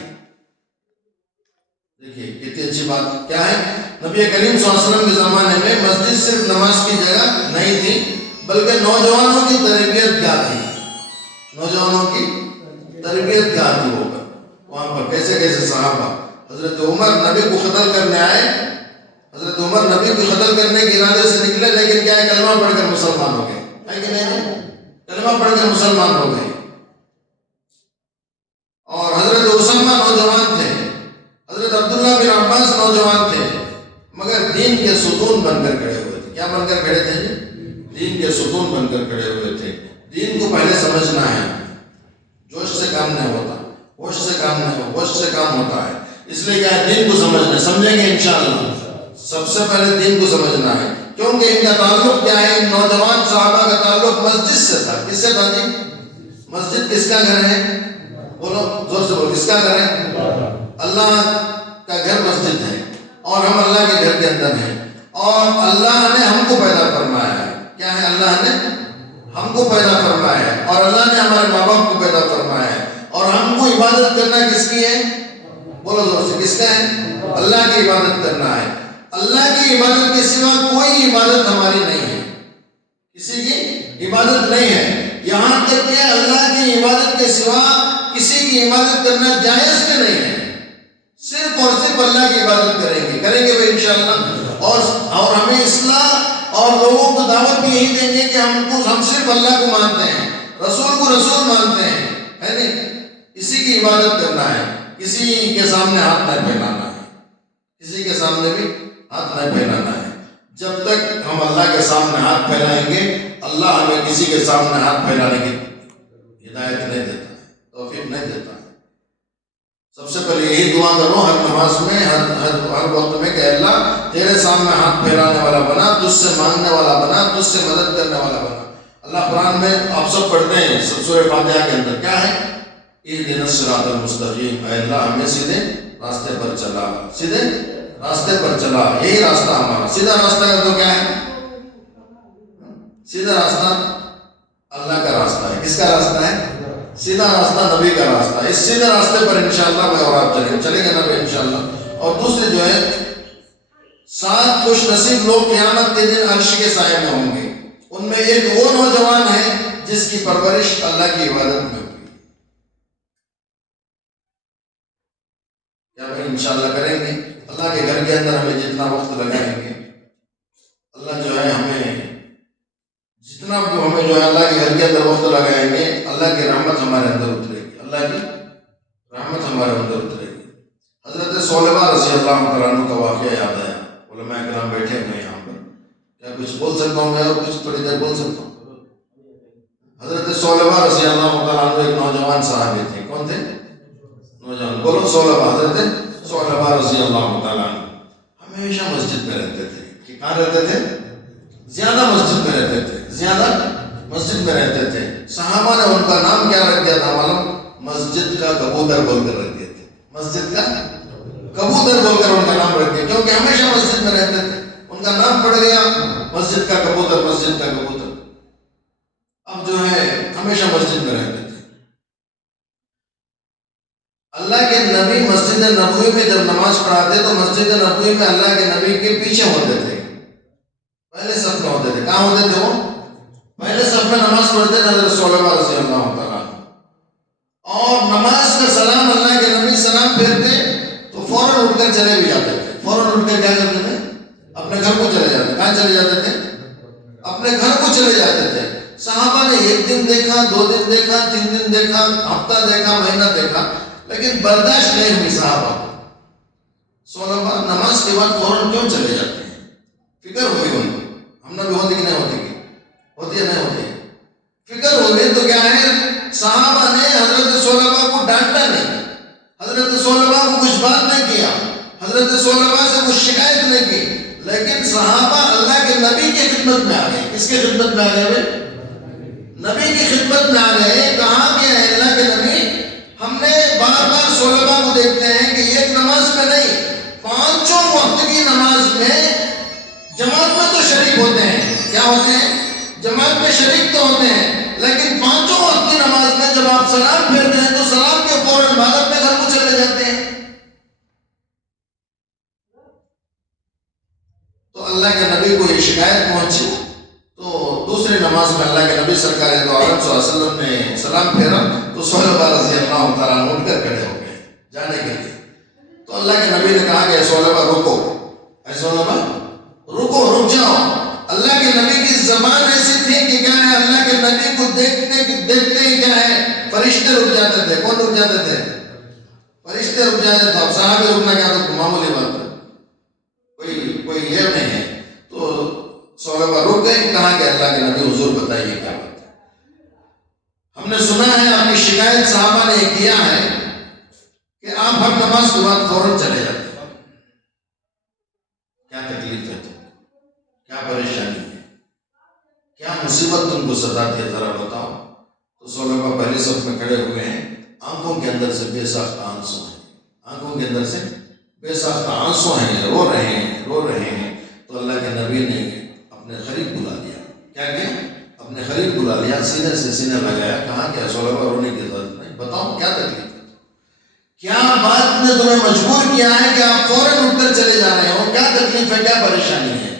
دیکھیے کتنی اچھی بات کیا ہے. نبی کریم صلی اللہ علیہ وسلم کے زمانے میں مسجد صرف نماز کی جگہ نہیں تھی بلکہ نوجوانوں کی تربیت گاہ تھی. نوجوانوں کی تربیت گاہ تھی وہاں پر. کیسے کیسے صحابہ حضرت عمر نبی کو قتل کرنے آئے. حضرت عمر نبی کو قتل کرنے کے ارادے سے نکلے لیکن کیا ہے کلمہ پڑھ کر مسلمان ہو گئے. ہے کہ نہیں؟ کلمہ پڑھ کر مسلمان ہو گئے. اور حضرت اسامہ نوجوان تھے. حضرت عبداللہ بن عباس نوجوان تھے مگر دین کے ستون بن کر کھڑے ہوئے تھے. کیا بن کر کھڑے تھے جی؟ دین کے ستون بن کر کھڑے ہوئے تھے. دین کو پہلے سمجھنا ہے. جوش سے کام نہیں ہوتا, ہوش سے کام نہیں ہوتا, ہوش سے کام ہوتا ہے. اس لیے کیا ہے دین کو سمجھنا ہے. سمجھیں گے انشاءاللہ. سب سے پہلے دین کو سمجھنا ہے کیونکہ ان کا تعلق کیا ہے, ان نوجوان صحابہ کا تعلق مسجد سے تھا. کس سے تھا جی؟ مسجد کس کا گھر ہے؟ بولو زور سے بولو. کس کا گھر ہے؟ اللہ کا گھر مسجد ہے اور ہم اللہ کے گھر کے اندر ہیں. اور اللہ نے ہم کو پیدا فرمایا ہے. کیا ہے؟ اللہ نے ہم کو پیدا فرمایا ہے اور اللہ نے ہمارے ماں باپ کو پیدا فرمایا ہے. اور ہم کو عبادت کرنا کس کی ہے؟ بولو زور سے. کس کا ہے؟ اللہ کی عبادت کرنا ہے. اللہ کی عبادت کے سوا کوئی عبادت ہماری نہیں ہے. کسی کی عبادت نہیں ہے. یہاں تک کہ اللہ کی عبادت کے سوا کسی کی عبادت کرنا جائز بھی نہیں ہے. صرف اور صرف اللہ کی عبادت کریں گے بھائی انشاءاللہ. اور ہمیں اصلاح اور لوگوں کو دعوت بھی یہی دیں گے کہ ہم صرف اللہ کو مانتے ہیں, رسول کو رسول مانتے ہیں, ہے نہیں. اسی کی عبادت کرنا ہے. کسی کے سامنے ہاتھ نہیں پھیلانا ہے. کسی کے سامنے بھی ہاتھ نہیں پھیلانا ہے. جب تک ہم اللہ کے سامنے ہاتھ پھیلائیں گے اللہ ہمیں کسی کے سامنے ہاتھ پھیلانے کی ہدایت نہیں دیتا ہے, توفیق نہیں دیتا ہے. سب سے پہلے یہی دعا کرو ہر نماز میں, ہر وقت میں کہ اللہ تیرے سامنے ہاتھ پھیلانے والا بنا, تجھ سے مانگنے والا بنا, تجھ سے مدد کرنے والا بنا. اللہ قرآن میں آپ سب پڑھتے ہیں سورہ فاتحہ کے اندر کیا ہے؟ اہدنا الصراط المستقیم. اے اللہ ہمیں سیدھے راستے پر چلا, سیدھے راستے پر چلا. یہی راستہ ہمارا. سیدھا راستہ کا تو کیا ہے؟ سیدھا راستہ اللہ کا راستہ ہے. کس کا راستہ ہے؟ سیدھا راستہ نبی کا راستہ ہے. اس سیدھے راستے پر انشاءاللہ میں اور آپ چلیں گے نبی انشاءاللہ. اور دوسرے جو ہے 7 خوش نصیب لوگ قیامت کے دن عرش کے سائے میں ہوں گے. ان میں ایک وہ نوجوان ہے جس کی پرورش اللہ کی عبادت میں ہوگی. کیا بھائی انشاءاللہ کریں گے؟ اللہ کے گھر کے اندر ہمیں جتنا وقت لگائیں گے اللہ جو ہے ہمیں جتنا ہمیں جو ہے اللہ کے گھر کے اندر وقت لگائیں گے اللہ کی رحمت ہمارے اندر اترے گی. اللہ کی رحمت ہمارے اندر اترے گی. حضرت صولبہ رضی اللہ تعالیٰ عنہ کا واقعہ یاد آیا. علماء کرام بیٹھے ہوئے یہاں پر. کیا کچھ بول سکتا ہوں میں اور کچھ تھوڑی دیر بول سکتا ہوں؟ حضرت صولبہ رضی اللہ تعالیٰ عنہ ایک نوجوان صحابی تھے. کون تھے؟ نوجوان. بولو صولبہ. حضرت صولبہ رضی اللہ تعالیٰ عنہ ہمیشہ مسجد میں رہتے تھے. کہ کہاں رہتے تھے؟ زیادہ مسجد میں رہتے تھے. زیادہ مسجد میں رہتے تھے. صحابہ نے ان کا نام کیا رکھ دیا تھا معلوم؟ مسجد کا کبوتر بول کر رکھ دیے تھے. مسجد کا کبوتر بول کر ان کا نام رکھ دیا کیونکہ ہمیشہ مسجد میں رہتے تھے. ان کا نام پڑ گیا مسجد کا کبوتر. مسجد کا کبوتر. اب جو ہے ہمیشہ مسجد میں رہتے تھے. اللہ کے نبی مسجد نبوی میں جب نماز پڑھاتے تو مسجد نبوی میں اللہ کے نبی کے پیچھے ہوتے تھے. پہلے صف میں ہوتے تھے. کہاں ہوتے تھے وہ؟ پہلے صف میں نماز پڑھتے تھے حضرت صولبہ رضی اللہ تعالیٰ. اور نماز کا سلام اللہ کے نبی سلام پھیرتے تو فوراً اٹھ کر چلے بھی جاتے تھے. فوراً اٹھ کر کیا کرتے تھے؟ اپنے گھر کو چلے جاتے. کہاں چلے جاتے تھے؟ اپنے گھر کو چلے جاتے تھے. صحابہ نے 1 دن دیکھا, 2 دن دیکھا, 3 دن دیکھا, ہفتہ دیکھا, مہینہ دیکھا, لیکن برداشت نہیں ہوئی صحابہ کو. صولبہ نماز کے بعد فوراً کیوں چلے جاتے ہیں؟ فکر ہوئی ان کو. ہم نے بھی ہوتی کہ نہیں ہوتی؟ ہوتی ہے نہیں ہوتی؟ فکر ہوئی تو کیا ہے صحابہ نے حضرت صولبہ کو ڈانٹا نہیں, حضرت صولبہ کو کچھ بات نہیں کیا, حضرت صولبہ سے کچھ شکایت نہیں کی, لیکن صحابہ اللہ کے نبی کی خدمت میں آ گئے. کس کی خدمت میں آ گئے؟ نبی کی خدمت میں آ گئے. کہاں گئے ہیں اللہ کے نبی؟ ہم نے بار بار صولبہ کو دیکھتے ہیں کہ ایک نماز میں نہیں 5 وقت کی نماز میں جماعت میں تو شریک ہوتے ہیں. کیا ہوتے ہیں؟ جماعت میں شریک تو ہوتے ہیں، لیکن پانچوں وقت کی نماز میں جب آپ سلام پھیرتے ہیں تو سلام کے فوراً بعد اپنے گھر کو چلے جاتے ہیں۔ تو اللہ کے نبی کو یہ شکایت پہنچی، تو دوسری نماز میں اللہ کے نبی سرکار دو عالم صلی اللہ علیہ وسلم نے سلام پھیرا تو صحابہ رضی اللہ تعالیٰ عنہ اٹھ کر کھڑے ہو گئے جانے کے لیے۔ تو اللہ کے نبی نے کہا کہ اے صحابہ رکو، اے صحابہ رکو، رک جاؤ۔ اللہ کے نبی کی زبان ایسی تھی کہ کیا ہے، اللہ کے نبی کو دیکھتے ہی کیا ہے فرشتے رک جاتے تھے۔ کون رک جاتے تھے؟ فرشتے رک جاتے تھے۔ اب صحابہ رکنا کیا تو معمولی بات ہے، کوئی یہ نہیں ہے۔ تو صحابہ رک گئے، کہا کہ اللہ کے نبی حضور بتائیے کیا بات ہے۔ ہم نے سنا ہے آپ کی شکایت صحابہ نے یہ کیا ہے کہ آپ ہر نماز کے بعد فوراً چلے جاتے ہیں، کیا تکلیف ہے تم، کیا پریشانی ہے، کیا مصیبت تم کو ستاتی ہے، ذرا بتاؤ۔ تو صحابہ پہلی صف میں کھڑے ہوئے ہیں، آنکھوں کے اندر سے بے ساختہ آنسو ہیں، آنکھوں کے اندر سے بے ساختہ آنسو ہیں، رو رہے ہیں۔ تو اللہ کے نبی نے اپنے قریب بلا لیا، کیا کیا؟ اپنے قریب بلا لیا، سینے سے سینے لگایا، کہا کہ صحابہ رونے کی ضرورت نہیں، بتاؤ کیا تکلیف ہے، کیا بات نے تمہیں مجبور کیا ہے کہ آپ فوراً اٹھ کر چلے جا رہے ہو، کیا تکلیف ہے، کیا پریشانی ہے؟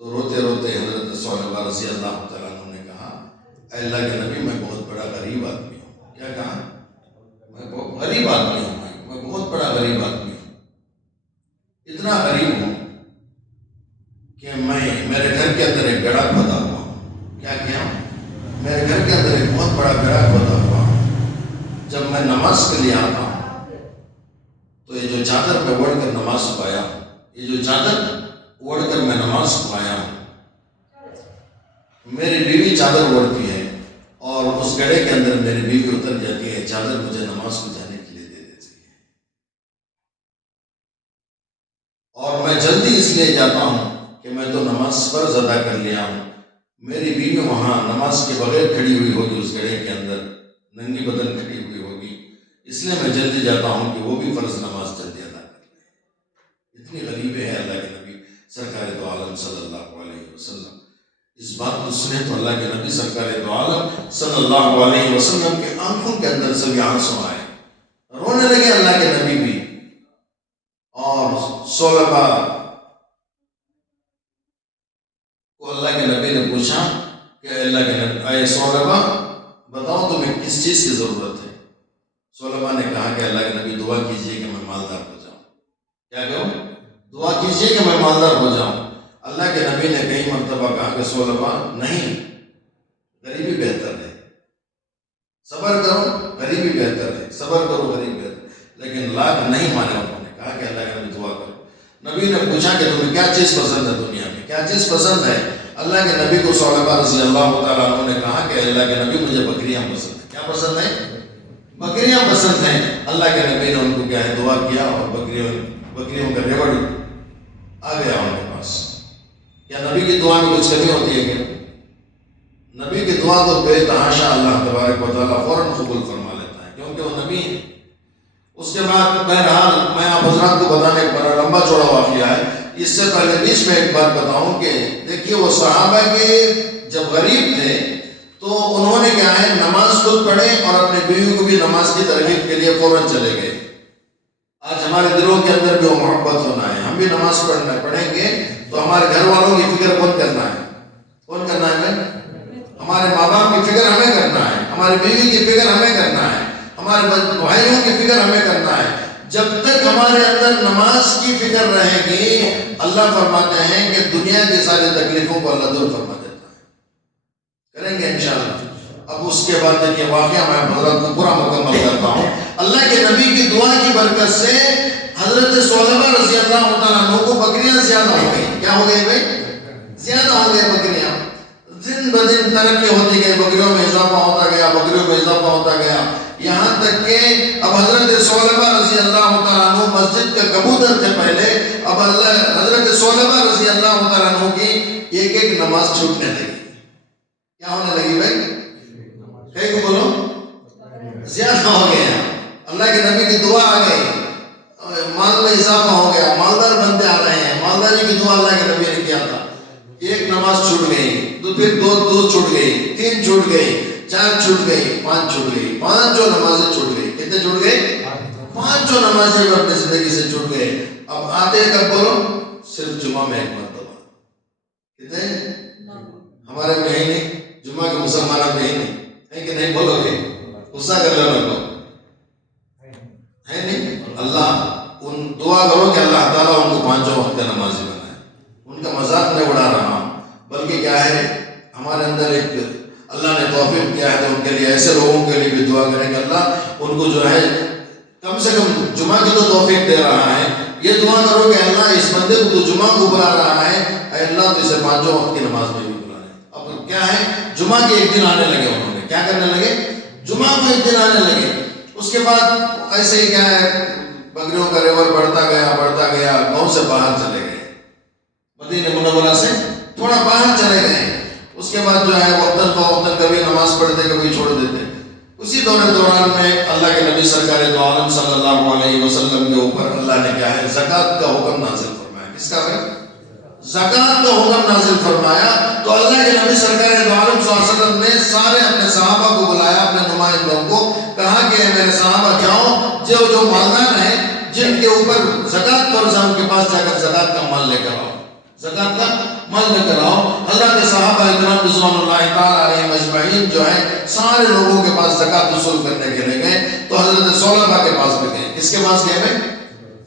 تو روتے روتے حضرت صحابہ رضی اللہ تعالیٰ عنہ نے کہا، اے اللہ کے نبی میں بہت بڑا غریب آدمی ہوں۔ کیا کہا؟ میں بہت غریب آدمی ہوں، میں بہت بڑا غریب آدمی ہوں، اتنا غریب ہوں کہ میرے گھر کے اندر ایک گڑھا کھودا ہوا ہوں۔ کیا کیا؟ میرے گھر کے اندر ایک بہت بڑا گڑھا کھودا ہوا ہوں۔ جب میں نماز کے لیے آتا ہوں تو یہ جو چادر میں اوڑھ کر نماز پایا ہوں، یہ جو چادر اوڑھ کر میں نماز پایا ہوں، میری بیوی چادر اوڑھتی ہے اور اس گڑھے کے اندر میری بیوی اتر جاتی ہے، چادر مجھے نماز کو جانے کے لیے دے دیتی ہے، اور میں جلدی اس لیے جاتا ہوں کہ میں تو نماز فرض ادا کر لیا ہوں، میری بیوی وہاں نماز کے بغیر کھڑی ہوئی ہوگی، اس گڑھے کے اندر ننگی بدن کھڑی ہوئی ہوگی، اس لیے میں جلدی جاتا ہوں کہ وہ بھی فرض نماز جلدی ادا کر لیں۔ اتنی غریب ہے اللہ کے نبی سرکار دو عالم صلی اللہ علیہ وسلم۔ اس بات کو سنے تو اللہ کے نبی سرکار دو عالم صلی اللہ علیہ وسلم کے آنکھوں کے اندر سے بھی آنسو آئے، رونے لگے اللہ کے نبی بھی۔ اور صحابہ کو اللہ کے نبی نے پوچھا کہ اللہ کے نبی، اے صحابہ بتاؤ تمہیں کس چیز کی ضرورت ہے؟ صحابہ نے کہا کہ اللہ کے نبی دعا کیجئے کہ میں مالدار ہو جاؤں۔ کیا کہوں؟ دعا کیجئے کہ میں مالدار ہو جاؤں۔ اللہ کے نبی نے کئی مرتبہ کہا کہ صحابہ نہیں، غریبی بہتر ہے، صبر کرو غریبی بہتر ہے، صبر کرو غریبی بہتر ہے، لیکن لاکھ نہیں مانے انہوں نے، کہا کہ اللہ کے نبی دعا کرو۔ نبی نے پوچھا کہ تمہیں کیا چیز پسند ہے دنیا میں، کیا چیز پسند ہے؟ اللہ کے نبی کو صحابہ رضی اللہ تعالیٰ عنہ نے کہا کہ اللہ کے نبی مجھے بکریاں پسند ہیں۔ کیا پسند ہے؟ بکریاں پسند ہیں۔ اللہ کے نبی نے ان کو کیا ہے دعا کیا، اور بکریوں کا ریوڑ آ گیا ان کے پاس۔ کیا نبی کی دعا میں کچھ کمی ہوتی ہے کیا؟ نبی کی دعا تو بے تحاشا اللہ تبارک و تعالیٰ فوراً قبول فرما لیتا ہے، کیونکہ وہ نبی ہے۔ اس کے بعد بہرحال میں آپ حضرات کو بتانے ایک بڑا لمبا چوڑا واقعہ ہے، اس سے پہلے بیچ میں ایک بات بتاؤں کہ دیکھیے وہ صحابہ کے جب غریب تھے تو انہوں نے کیا ہے نماز خود پڑھے اور اپنے بیوی کو بھی نماز کی ترغیب کے لیے فوراً چلے گئے۔ آج ہمارے دلوں کے اندر بھی وہ محبت ہونا ہے، ہم بھی نماز پڑھیں گے تو ہمارے گھر والوں کی فکر کون کرنا ہے؟ کون کرنا ہے؟ ہمارے ماں باپ کی فکر ہمیں کرنا ہے، ہماری بیوی کی فکر ہمیں کرنا ہے، ہمارے بھائیوں کی فکر ہمیں کرنا ہے۔ جب تک ہمارے اندر نماز کی فکر رہے گی، اللہ فرماتے ہیں کہ دنیا کی ساری تکلیفوں کو اللہ دور فرما دیتا ہے۔ کریں گے انشاءاللہ۔ اب اس کے بعد دیکھیے واقعہ میں حضرت کو پورا مکمل کرتا ہوں۔ اللہ کے نبی کی دعا کی برکت سے حضرت صحابہ رضی اللہ تعالیٰ عنہ کو بکریاں زیادہ ہو گئی۔ کیا ہو گئی بھائی؟ زیادہ ہو گئی بکریاں، دن بدن ترقی ہوتی گئی، بکریوں میں اضافہ ہوتا گیا، بکریوں میں اضافہ ہوتا گیا، یہاں تک کہ اب حضرت صحابہ رضی اللہ تعالیٰ عنہ مسجد کے کبوتر تھے پہلے، اب حضرت صحابہ رضی اللہ تعالیٰ عنہ کی ایک ایک نماز چھوٹنے لگی۔ کیا ہونے لگی بھائی؟ کہیں کو بولو، زیادہ ہو گیا۔ اللہ کے نبی کی دعا آ گئی، مال میں اضافہ ہو گیا، مالدار بنتے آ رہے ہیں۔ مالداری کی دعا اللہ کے نبی نے کیا تھا، ایک نماز چھوٹ گئی، تو پھر دو چھوٹ گئی، 3 چھوٹ گئی، 4 چھوٹ گئی، 5 چھوٹ گئی، 5 نمازیں چھوٹ گئی. کتنے چھوٹ گئے؟ 5 نمازیں اپنی زندگی سے چھوٹ گئے. اب آتے کب بولو؟ صرف جمعہ میں 1 مرتبہ. کتنے؟ ہمارے میں ہی نہیں، جمعہ کے مسلمانوں میں ہی نہیں ہے کہ نہیں بولو گے؟ غصہ کر لینا کو ہے نہیں. اللہ ان دعا کرو کہ اللہ تعالیٰ ان کو 5 وقت کا نمازی بنائے. ان کا مذاق نہیں اڑا رہا ہوں، بلکہ کیا ہے ہمارے اندر ایک اللہ نے توفیق دیا ہے تو ان کے لیے ایسے لوگوں کے لیے بھی دعا کریں کہ اللہ ان کو جو ہے کم سے کم جمعہ کی تو توفیق دے رہا ہے. یہ دعا کرو کہ اللہ اس بندے کو تو جمعہ کو بلا رہا ہے، اے اللہ تو اسے 5 وقت کی نماز میں بھی بلا رہے. اب کیا ہے جمعہ کے ایک دن آنے لگے، انہوں نے کیا کرنے لگے؟ جمعہ کو ایک دن آنے لگے. اس کے بعد ایسے ہی کیا ہے بکریوں کا ریور بڑھتا گیا، گاؤں سے باہر چلے گئے، مدینہ منورہ سے تھوڑا باہر چلے گئے. اس کے بعد جو ہے وقتاً فوقتاً کبھی نماز پڑھتے کبھی چھوڑ دیتے. اسی دوران میں اللہ کے نبی سرکار دو عالم صلی اللہ علیہ وسلم کے اوپر اللہ نے کیا ہے زکوٰۃ کا حکم نازل فرمایا. کس کا ہے؟ زکوٰۃ کا حکم نازل فرمایا. تو اللہ کے نبی سرکار دو عالم صلی اللہ علیہ وسلم نے سارے اپنے صحابہ کو بلایا، اپنے نمائندوں کو کہا کہ میرے صحابہ جاؤ، جو مالدار ہیں جن کے اوپر زکوٰۃ فرض ہے ان کے پاس جا کر زکوٰۃ کا مال لے کر آؤ، زکوٰۃ کا مال لے کر آؤ. حضرت صحابہ اکرام رضوان اللہ تعالیٰ علیہم اجمعین جو ہے سارے لوگوں کے پاس زکوٰۃ وصول کرنے کے لیے گئے. تو حضرت ثعلبہ کے پاس بھی گئے. کس کے پاس گئے بھائی؟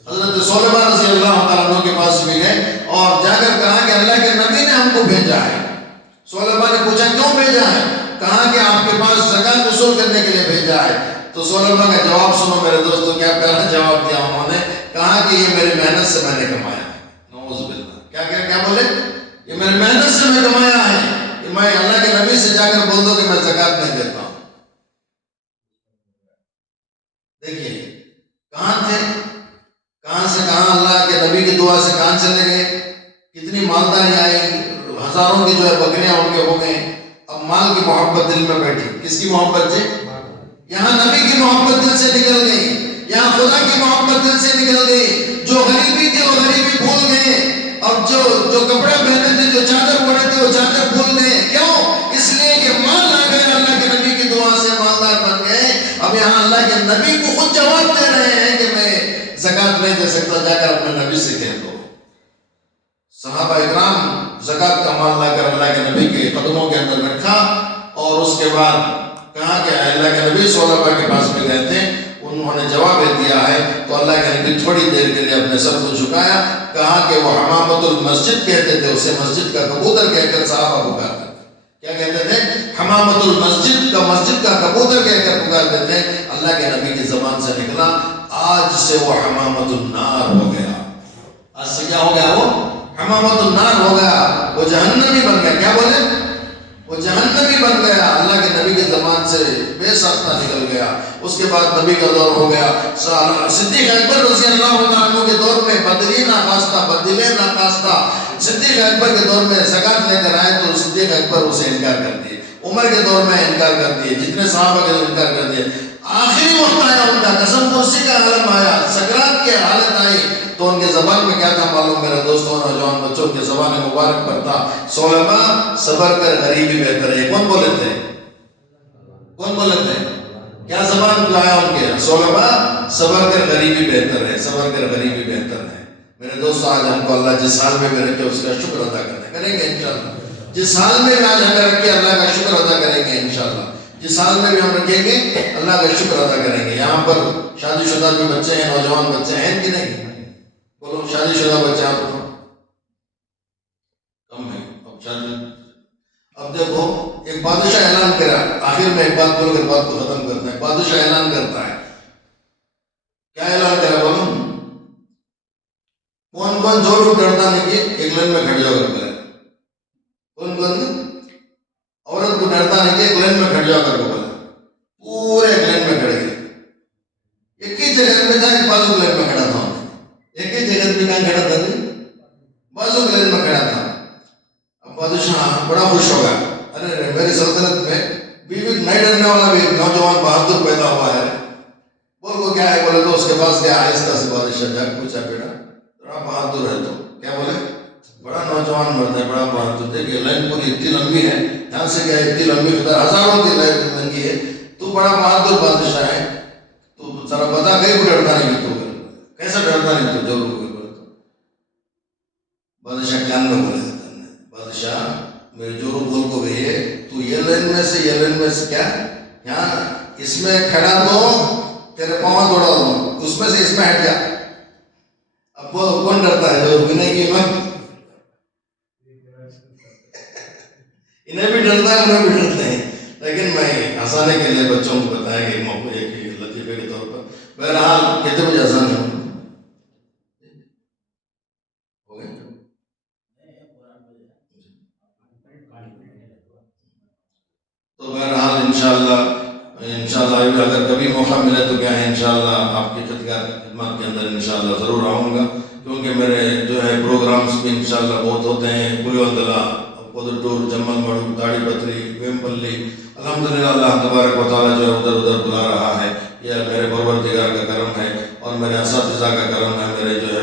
حضرت ثعلبہ رضی اللہ تعالیٰ عنہ کے پاس بھی گئے اور جا کر کہا کہ اللہ کے نبی نے ہم کو بھیجا ہے. ثعلبہ نے پوچھا کیوں بھیجا ہے؟ کہا کہ آپ کے پاس زکوٰۃ وصول کرنے کے لیے بھیجا ہے. تو ثعلبہ کا جواب سنو میرے دوستوں، کیا پیارا جواب دیا انہوں نے. کہا کہ یہ میری محنت سے میں نے کمایا ہے. نعوذ باللہ. کیا بولے؟ یہ میری محنت سے میں کمایا ہے، کہ میں اللہ کے نبی سے جا کر بول دوں کہ میں زکوٰۃ نہیں دیتا ہوں. دیکھیے کہاں تھے، کہاں سے کہاں اللہ کے نبی کی دعا سے کہاں چلے گئے. کتنی مالداری آئی، ہزاروں کی جو ہے بکریاں ان کے ہو گئے. اب مال کی محبت دل میں بیٹھی. کس کی محبت جی؟ یہاں نبی کی محبت دل سے نکل گئی، یہاں خدا کی محبت دل سے نکل گئی. جو غریبی تھی وہ غریبی بھول گئے، اور جو کپڑے پہنے تھے، جو چادر پڑے تھے وہ چادر بھول گئے. کیوں؟ اس لیے کہ مال آ گئے، اللہ کے نبی کی دعا سے مالدار بن گئے. اب یہاں اللہ کے نبی کو خود جواب دے رہے ہیں کہ میں زکوٰۃ نہیں دے سکتا، جا کر اپنے نبی سے کہہ دو. صحابہ اکرام زکوٰۃ کا مال لا کر اللہ کے نبی کے قدموں کے اندر رکھا اور اس کے بعد کہا کہ اللہ کے نبی ثعلبہ کے پاس بھی گئے تھے، انہوں نے جواب دیا ہے. تو اللہ کے نبی تھوڑی دیر کے لیے اپنے سر کو جھکایا، کہا کہ وہ حمامۃ المسجد کہتے تھے، اسے مسجد کا کبوتر کہہ کر صحابہ پکارتے تھے. کیا کہتے تھے؟ حمامۃ المسجد کا، مسجد کا کبوتر کہہ کر پکارتے تھے. اللہ کے نبی کی زبان سے نکلا آج سے وہ حمامۃ النار ہو گیا. آج سے کیا ہو گیا؟ وہ حمامۃ النار ہو گیا، وہ جہنمی بن گیا. کیا بولے؟ وہ جہنمی بن گیا. اللہ کے نبی کی زبان سے بے ساختہ نکل گیا. اس کے بعد نبی کا دور ہو گیا. صدیق اکبر رضی اللہ عنہ کے دور میں بدلی ناخواستہ صدیق اکبر کے دور میں زکوٰۃ لے کر آئے تو صدیق اکبر اسے انکار کر دیے. عمر کے دور میں انکار کر دیے، جتنے صحابہ کے دور انکار کر دیے. آخری وقت آیا ان کا، قسم پرسی کا عالم آیا، سکرات کی حالت آئی. تو ان کے زبان میں کیا تھا معلوم میرے دوستوں، نوجوان بچوں کے زبان مبارک پر تھا ثعلبہ صبر کر غریبی بہتر ہے. کون بولے تھے؟ کون بولے تھے؟ کیا زبان لایا ان کے؟ ثعلبہ صبر کر غریبی بہتر ہے، صبر کر غریبی بہتر ہے. میرے دوستوں آج ہم کو اللہ جس حال میں بھی رکھے اس کا شکر ادا کریں گے انشاءاللہ. جس حال میں بھی آج ہمیں رکھے اللہ کا شکر ادا کریں گے انشاءاللہ. جس حال میں بھی ہم رکھیں گے اللہ کا شکر ادا کریں گے. یہاں پر شادی شدہ بھی بچے ہیں، نوجوان بچے ہیں کہ نہیں؟ بولو شادی شدہ بچے آپ کو کم ہے. اب دیکھو ایک بادشاہ اعلان کرا، آخر میں ایک بات بول کر بات کو ختم کرتا ہے. بادشاہ اعلان کرتا ہے، کیا اعلان کرا بولو؟ کون جو لوگ ڈرتا نہیں کہ ایک لائن میں کھڑ جاؤ کر بولے. کون عورت کو ڈرتا نہیں کہ ایک لائن میں کھڑ جاؤ کر بولے. پورے ایک لائن میں کھڑے گئے. ایک ہی جگہ میں تھا، ایک بازو لائن میں کھڑا تھا. ایک ہی جگہ میں کہاں کھڑا تھا؟ بازو کے لائن میں کھڑا تھا. اب بادشاہ بڑا خوش ہوگا، ارے میری سلطنت میں بیوی نہیں ڈرنے والا بھی نوجوان بہادر پیدا ہوا ہے. بول کو کیا ہے؟ بولے تو اس کے پاس گیا، آہستہ سے بادشاہ جا پوچھا بیٹا تھوڑا بہادر ہے تو کیا بولے؟ بڑا نوجوان مرد ہے، بڑا بہادر. دیکھیے لائن پوری اتنی لمبی ہے، یہاں سے کیا ہے اتنی لمبی ہزاروں کی لائن لنگی ہے. تو بڑا بہادر بادشاہ ہے. تو ذرا بتا کہیں کو ڈرتا نہیں کہ تو کیسا ڈرتا نہیں تو جو لوگ بادشاہ کان میں بولے دیتا ہے. بادشاہ میرے جو بول کو گئی ہے تو یہ لائن میں سے یہ لائن میں سے کیا یہاں اس میں کھڑا تو تیرے پاؤں توڑا دوں، اس میں سے اس میں ہٹ جا. اب وہ کون ڈرتا ہے جو انہیں کی میں انہیں بھی ڈرتا ہے انہیں بھی ڈرتے ہیں. لیکن میں ہنسانے کے لیے بچوں کو بتایا کہ موقع ایک لطیفے کے طور پر. بہرحال کتنے بجے اذان ہے؟ تو بہرحال انشاءاللہ اگر کبھی موقع ملے تو کیا ہے انشاءاللہ آپ کی خدمات کے اندر انشاءاللہ ضرور آؤں گا، کیونکہ میرے جو ہے پروگرامز بھی انشاءاللہ بہت ہوتے ہیں. پویوندلا، پودٹور، جمل مڑو، تاڑی پتری، ویمپلی. الحمدللہ اللہ تبارک و تعالیٰ جو ہے ادھر ادھر بلا رہا ہے. یہ میرے پروردگار کا کرم ہے اور میرے اساتذہ کا کرم ہے، میرے جو ہے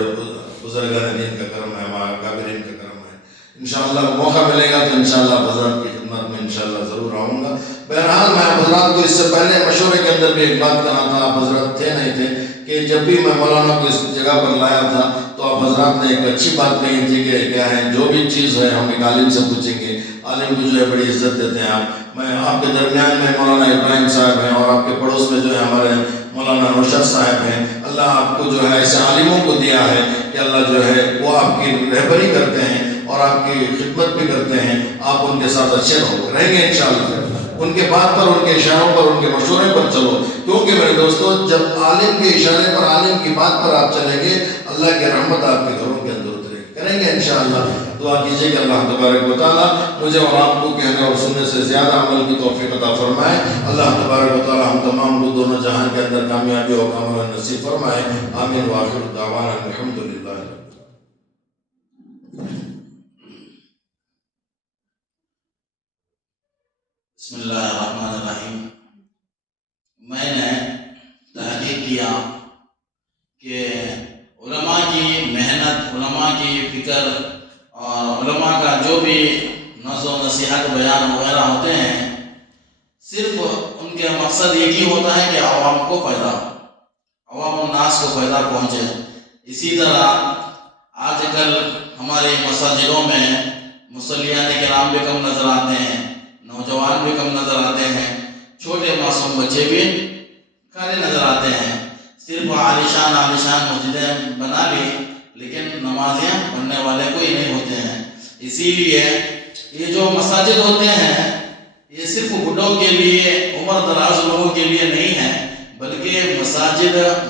بزرگان دین کا کرم ہے، ہمارے کابرین کا کرم ہے. انشاءاللہ موقع ملے گا تو انشاءاللہ حضرات کی خدمت میں انشاءاللہ ضرور آؤں گا. بہرحال میں حضرات کو اس سے پہلے مشورے کے اندر بھی ایک بات کہا تھا، آپ حضرات تھے نہیں تھے، کہ جب بھی میں مولانا کو اس جگہ پر لایا تھا تو آپ حضرات نے ایک اچھی بات کہی تھی کہ کیا ہے جو بھی چیز ہے ہم ایک عالم سے پوچھیں گے. عالم کو جو ہے بڑی عزت دیتے ہیں آپ. میں آپ کے درمیان میں مولانا ابراہیم صاحب ہیں اور آپ کے پڑوس میں جو ہے ہمارے مولانا نوشاد صاحب ہیں. اللہ آپ کو جو ہے ایسے عالموں کو دیا ہے کہ اللہ جو ہے وہ آپ کی رہبری کرتے ہیں اور آپ کی خدمت بھی کرتے ہیں. آپ ان کے ساتھ اچھے رہیں گے انشاءاللہ. ان کے بات پر، ان کے اشاروں پر، ان کے مشورے پر چلو، کیونکہ میرے دوستو جب عالم کے اشارے پر، عالم کی بات پر آپ چلیں گے اللہ کی رحمت آپ کے گھروں کے اندر اترے کریں گے انشاءاللہ. دعا کیجئے کہ اللہ تبارک و تعالیٰ مجھے اور آپ کو کہنے اور سننے سے زیادہ عمل کی توفیق عطا فرمائے. اللہ تبارک و تعالیٰ ہم تمام کو دونوں جہان کے اندر کامیابی و کامل نصیب فرمائے. آمین وآخر دعوانا الحمدللہ. بسم اللہ الرحمن الرحیم. میں نے تحقیق کیا کہ علماء کی محنت، علماء کی فکر اور علماء کا جو بھی نظر و نصیحت، بیان وغیرہ ہوتے ہیں، صرف ان کے مقصد ایک ہی ہوتا ہے کہ عوام کو فائدہ، عوام الناس کو فائدہ پہنچے. اسی طرح آج کل ہمارے مساجدوں میں مصلیان کرام بھی کم نظر آتے ہیں، نوجوان بھی کم نظر آتے ہیں، چھوٹے معصوم بچے بھی کھڑے نظر آتے ہیں. صرف عالیشان مسجدیں بنا لی لیکن نمازیں پڑھنے والے کوئی نہیں ہوتے ہیں. اسی لیے یہ جو مساجد ہوتے ہیں یہ صرف بڈھوں کے لیے، عمر دراز لوگوں کے لیے نہیں ہے، بلکہ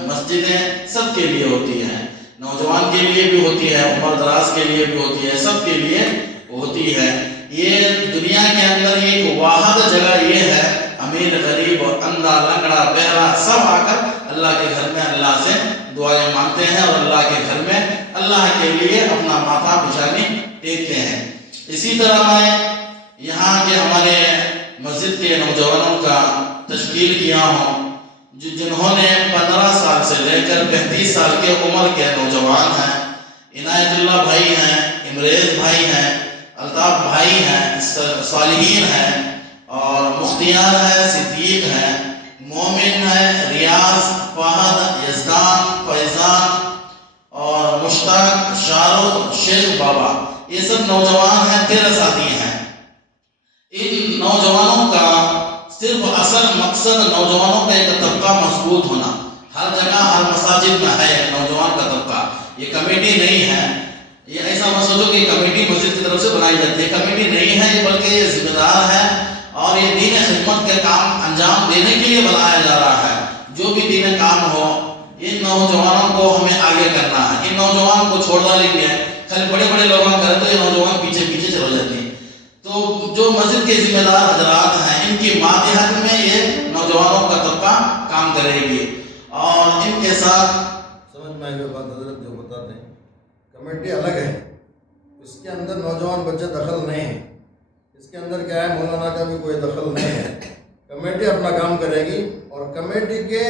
مسجدیں سب کے لیے ہوتی ہیں. نوجوان کے لیے بھی ہوتی ہے، عمر دراز کے لیے بھی ہوتی ہے، سب کے لیے ہوتی ہے. یہ دنیا کے اندر ایک واحد جگہ یہ ہے، امیر غریب اندھا لنگڑا بہرا سب آ کر اللہ کے گھر میں اللہ سے دعائیں مانگتے ہیں اور اللہ کے گھر میں اللہ کے لیے اپنا ماتھا پیشانی ٹیکتے ہیں. اسی طرح میں یہاں کے ہمارے مسجد کے نوجوانوں کا تشکیل کیا ہوں، جنہوں نے 15 سال سے لے کر 35 سال کے عمر کے نوجوان ہیں. عنایت اللہ بھائی ہیں، امریز بھائی ہیں، الطاف بھائی ہیں، صالحین ہیں اور مختیار ہیں، صدیق ہیں، مومن ہیں، ریاض، فہد، یزدان، فیضان اور مشتاق، شاہ رخ، شیخ بابا. یہ سب نوجوان ہیں، 13 ساتھی ہیں. ان نوجوانوں کا صرف اصل مقصد نوجوانوں کا ایک طبقہ مضبوط ہونا. ہر جگہ ہر مساجد میں ہے ایک نوجوان کا طبقہ. یہ کمیٹی نہیں ہے، یہ ایسا مت سوچو کہ کمیٹی مسجد کی طرف سے بنائی جاتی ہے. کمیٹی نہیں ہے یہ، بلکہ یہ ذمہ دار ہے اور یہ دین خدمت کے کام انجام دینے کے لیے بنایا جا رہا ہے. جو بھی دین کام ہو ان نوجوانوں کو ہمیں آگے کرنا ہے. ان نوجوانوں کو چھوڑ دیں گے خالی بڑے بڑے لوگ کریں تو یہ نوجوان پیچھے پیچھے چلے جاتے ہیں. تو جو مسجد کے ذمہ دار حضرات ہیں ان کی ماتحت میں یہ نوجوانوں کا طبقہ کام کرے گی اور ان کے ساتھ سمجھ میں آئی بات حضرت جو بتاتے ہیں. کمیٹی الگ ہے، اس کے اندر نوجوان بچے دخل نہیں ہیں. اس کے اندر کیا ہے، مولانا کا بھی کوئی دخل نہیں ہے. کمیٹی اپنا کام کرے گی اور کمیٹی کے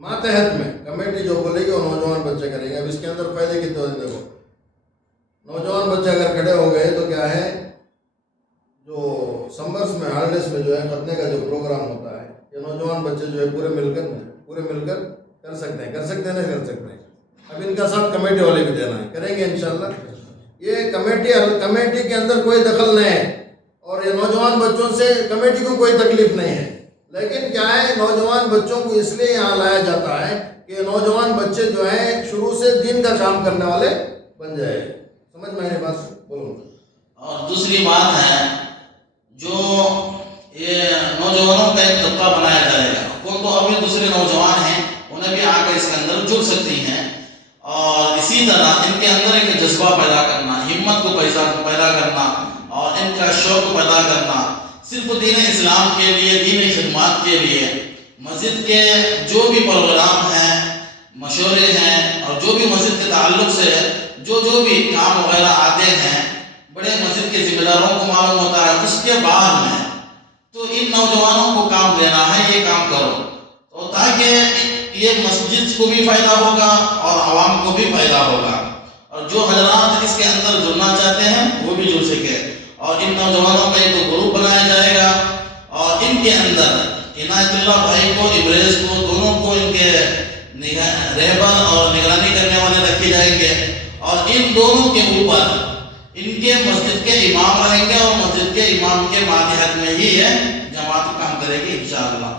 ماتحت میں کمیٹی جو بولے گی وہ نوجوان بچے کریں گے. اب اس کے اندر پہلے کی تو دیکھو نوجوان بچے اگر کھڑے ہو گئے تو کیا ہے، جو سمرس میں ہالیڈیز میں جو ہے ختنے کا جو پروگرام ہوتا ہے، یہ نوجوان بچے جو ہے پورے مل کر کر سکتے ہیں نہیں کر سکتے ہیں۔ اب ان کا ساتھ کمیٹی والے بھی دینا ہے، کریں گے انشاءاللہ۔ یہ کمیٹی کے اندر کوئی دخل نہیں ہے، اور یہ نوجوان بچوں سے کمیٹی کو کوئی تکلیف نہیں ہے، لیکن کیا ہے، نوجوان بچوں کو اس لیے یہاں لایا جاتا ہے کہ نوجوان بچے جو ہیں شروع سے دین کا کام کرنے والے بن جائے۔ سمجھ میں آئی بات؟ بولو۔ اور دوسری بات ہے، جو یہ نوجوانوں کا ایک طبقہ بنایا جائے گا، کون تو ابھی دوسرے نوجوان ہیں انہیں بھی آ کر اس کے اندر جڑ سکتی ہیں، اور اسی طرح ان کے اندر ایک جذبہ پیدا کرنا، ہمت کو پیدا کرنا، اور ان کا شوق پیدا کرنا صرف دین اسلام کے لیے، دینی خدمات کے لیے۔ مسجد کے جو بھی پروگرام ہیں، مشورے ہیں، اور جو بھی مسجد کے تعلق سے جو بھی کام وغیرہ آتے ہیں، بڑے مسجد کے ذمہ داروں کو معلوم ہوتا ہے، اس کے بعد میں تو ان نوجوانوں کو کام دینا ہے، یہ کام کرو، تو تاکہ یہ مسجد کو بھی فائدہ ہوگا اور عوام کو بھی فائدہ ہوگا، اور جو حضرات اس کے اندر جڑنا چاہتے ہیں وہ بھی جڑ سکے۔ اور ان نوجوانوں کا ایک گروپ بنایا جائے گا، اور ان کے اندر عنایت اللہ بھائی کو، ابریز کو، دونوں کو ان کے رہبر اور نگرانی کرنے والے رکھے جائیں گے، اور ان دونوں کے اوپر ان کے مسجد کے امام رہیں گے، اور مسجد کے امام کے ماتحت میں ہی یہ جماعت کام کرے گی انشاءاللہ۔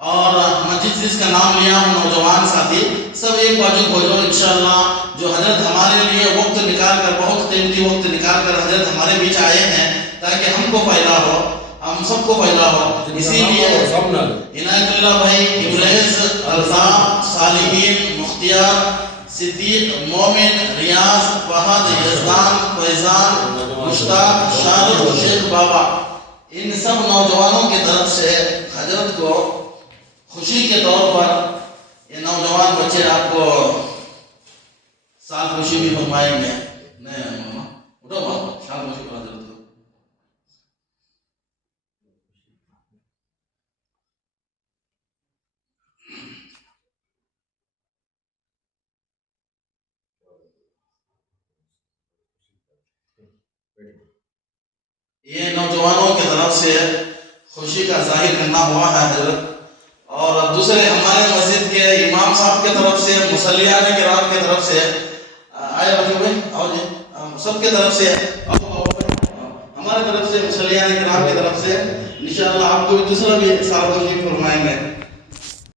اور مسجد جس کا نام لیا ہوں، نوجوان ساتھی سب ایک بار جو ہو جاؤ انشاءاللہ، جو حضرت ہمارے لیے وقت نکال کر، بہت قیمتی وقت نکال کر حضرت ہمارے بیچ آئے ہیں تاکہ ہم کو فائدہ ہو، ہم سب کو فائدہ ہو، اسی لیے عنایت اللہ بھائی، ابریز، رضا، صالحین، مختار، صدیق، مومن، ریاض، فہد، یزدان، فیضان، مشتاق، شارق، شیخ بابا، ان سب نوجوانوں کی طرف سے حضرت کو خوشی کے طور پر یہ نوجوان بچے آپ کو سال خوشی بھی فرمائیں گے۔ نہیں ماما اٹھو بابا، سال خوشی پر حضرت کو۔ یہ نوجوانوں کی طرف سے خوشی کا ظاہر کرنا ہوا ہے حضرت، اور دوسرے ہمارے مسجد کے امام صاحب کی طرف سے، مصلیان کرام کی طرف سے آئے بھائی بھائی آؤ جی، سب کی طرف سے ہمارے طرف سے، مصلیان کرام کی طرف سے انشاءاللہ آپ کو دوسرا بھی سال خوشی فرمائیں گے۔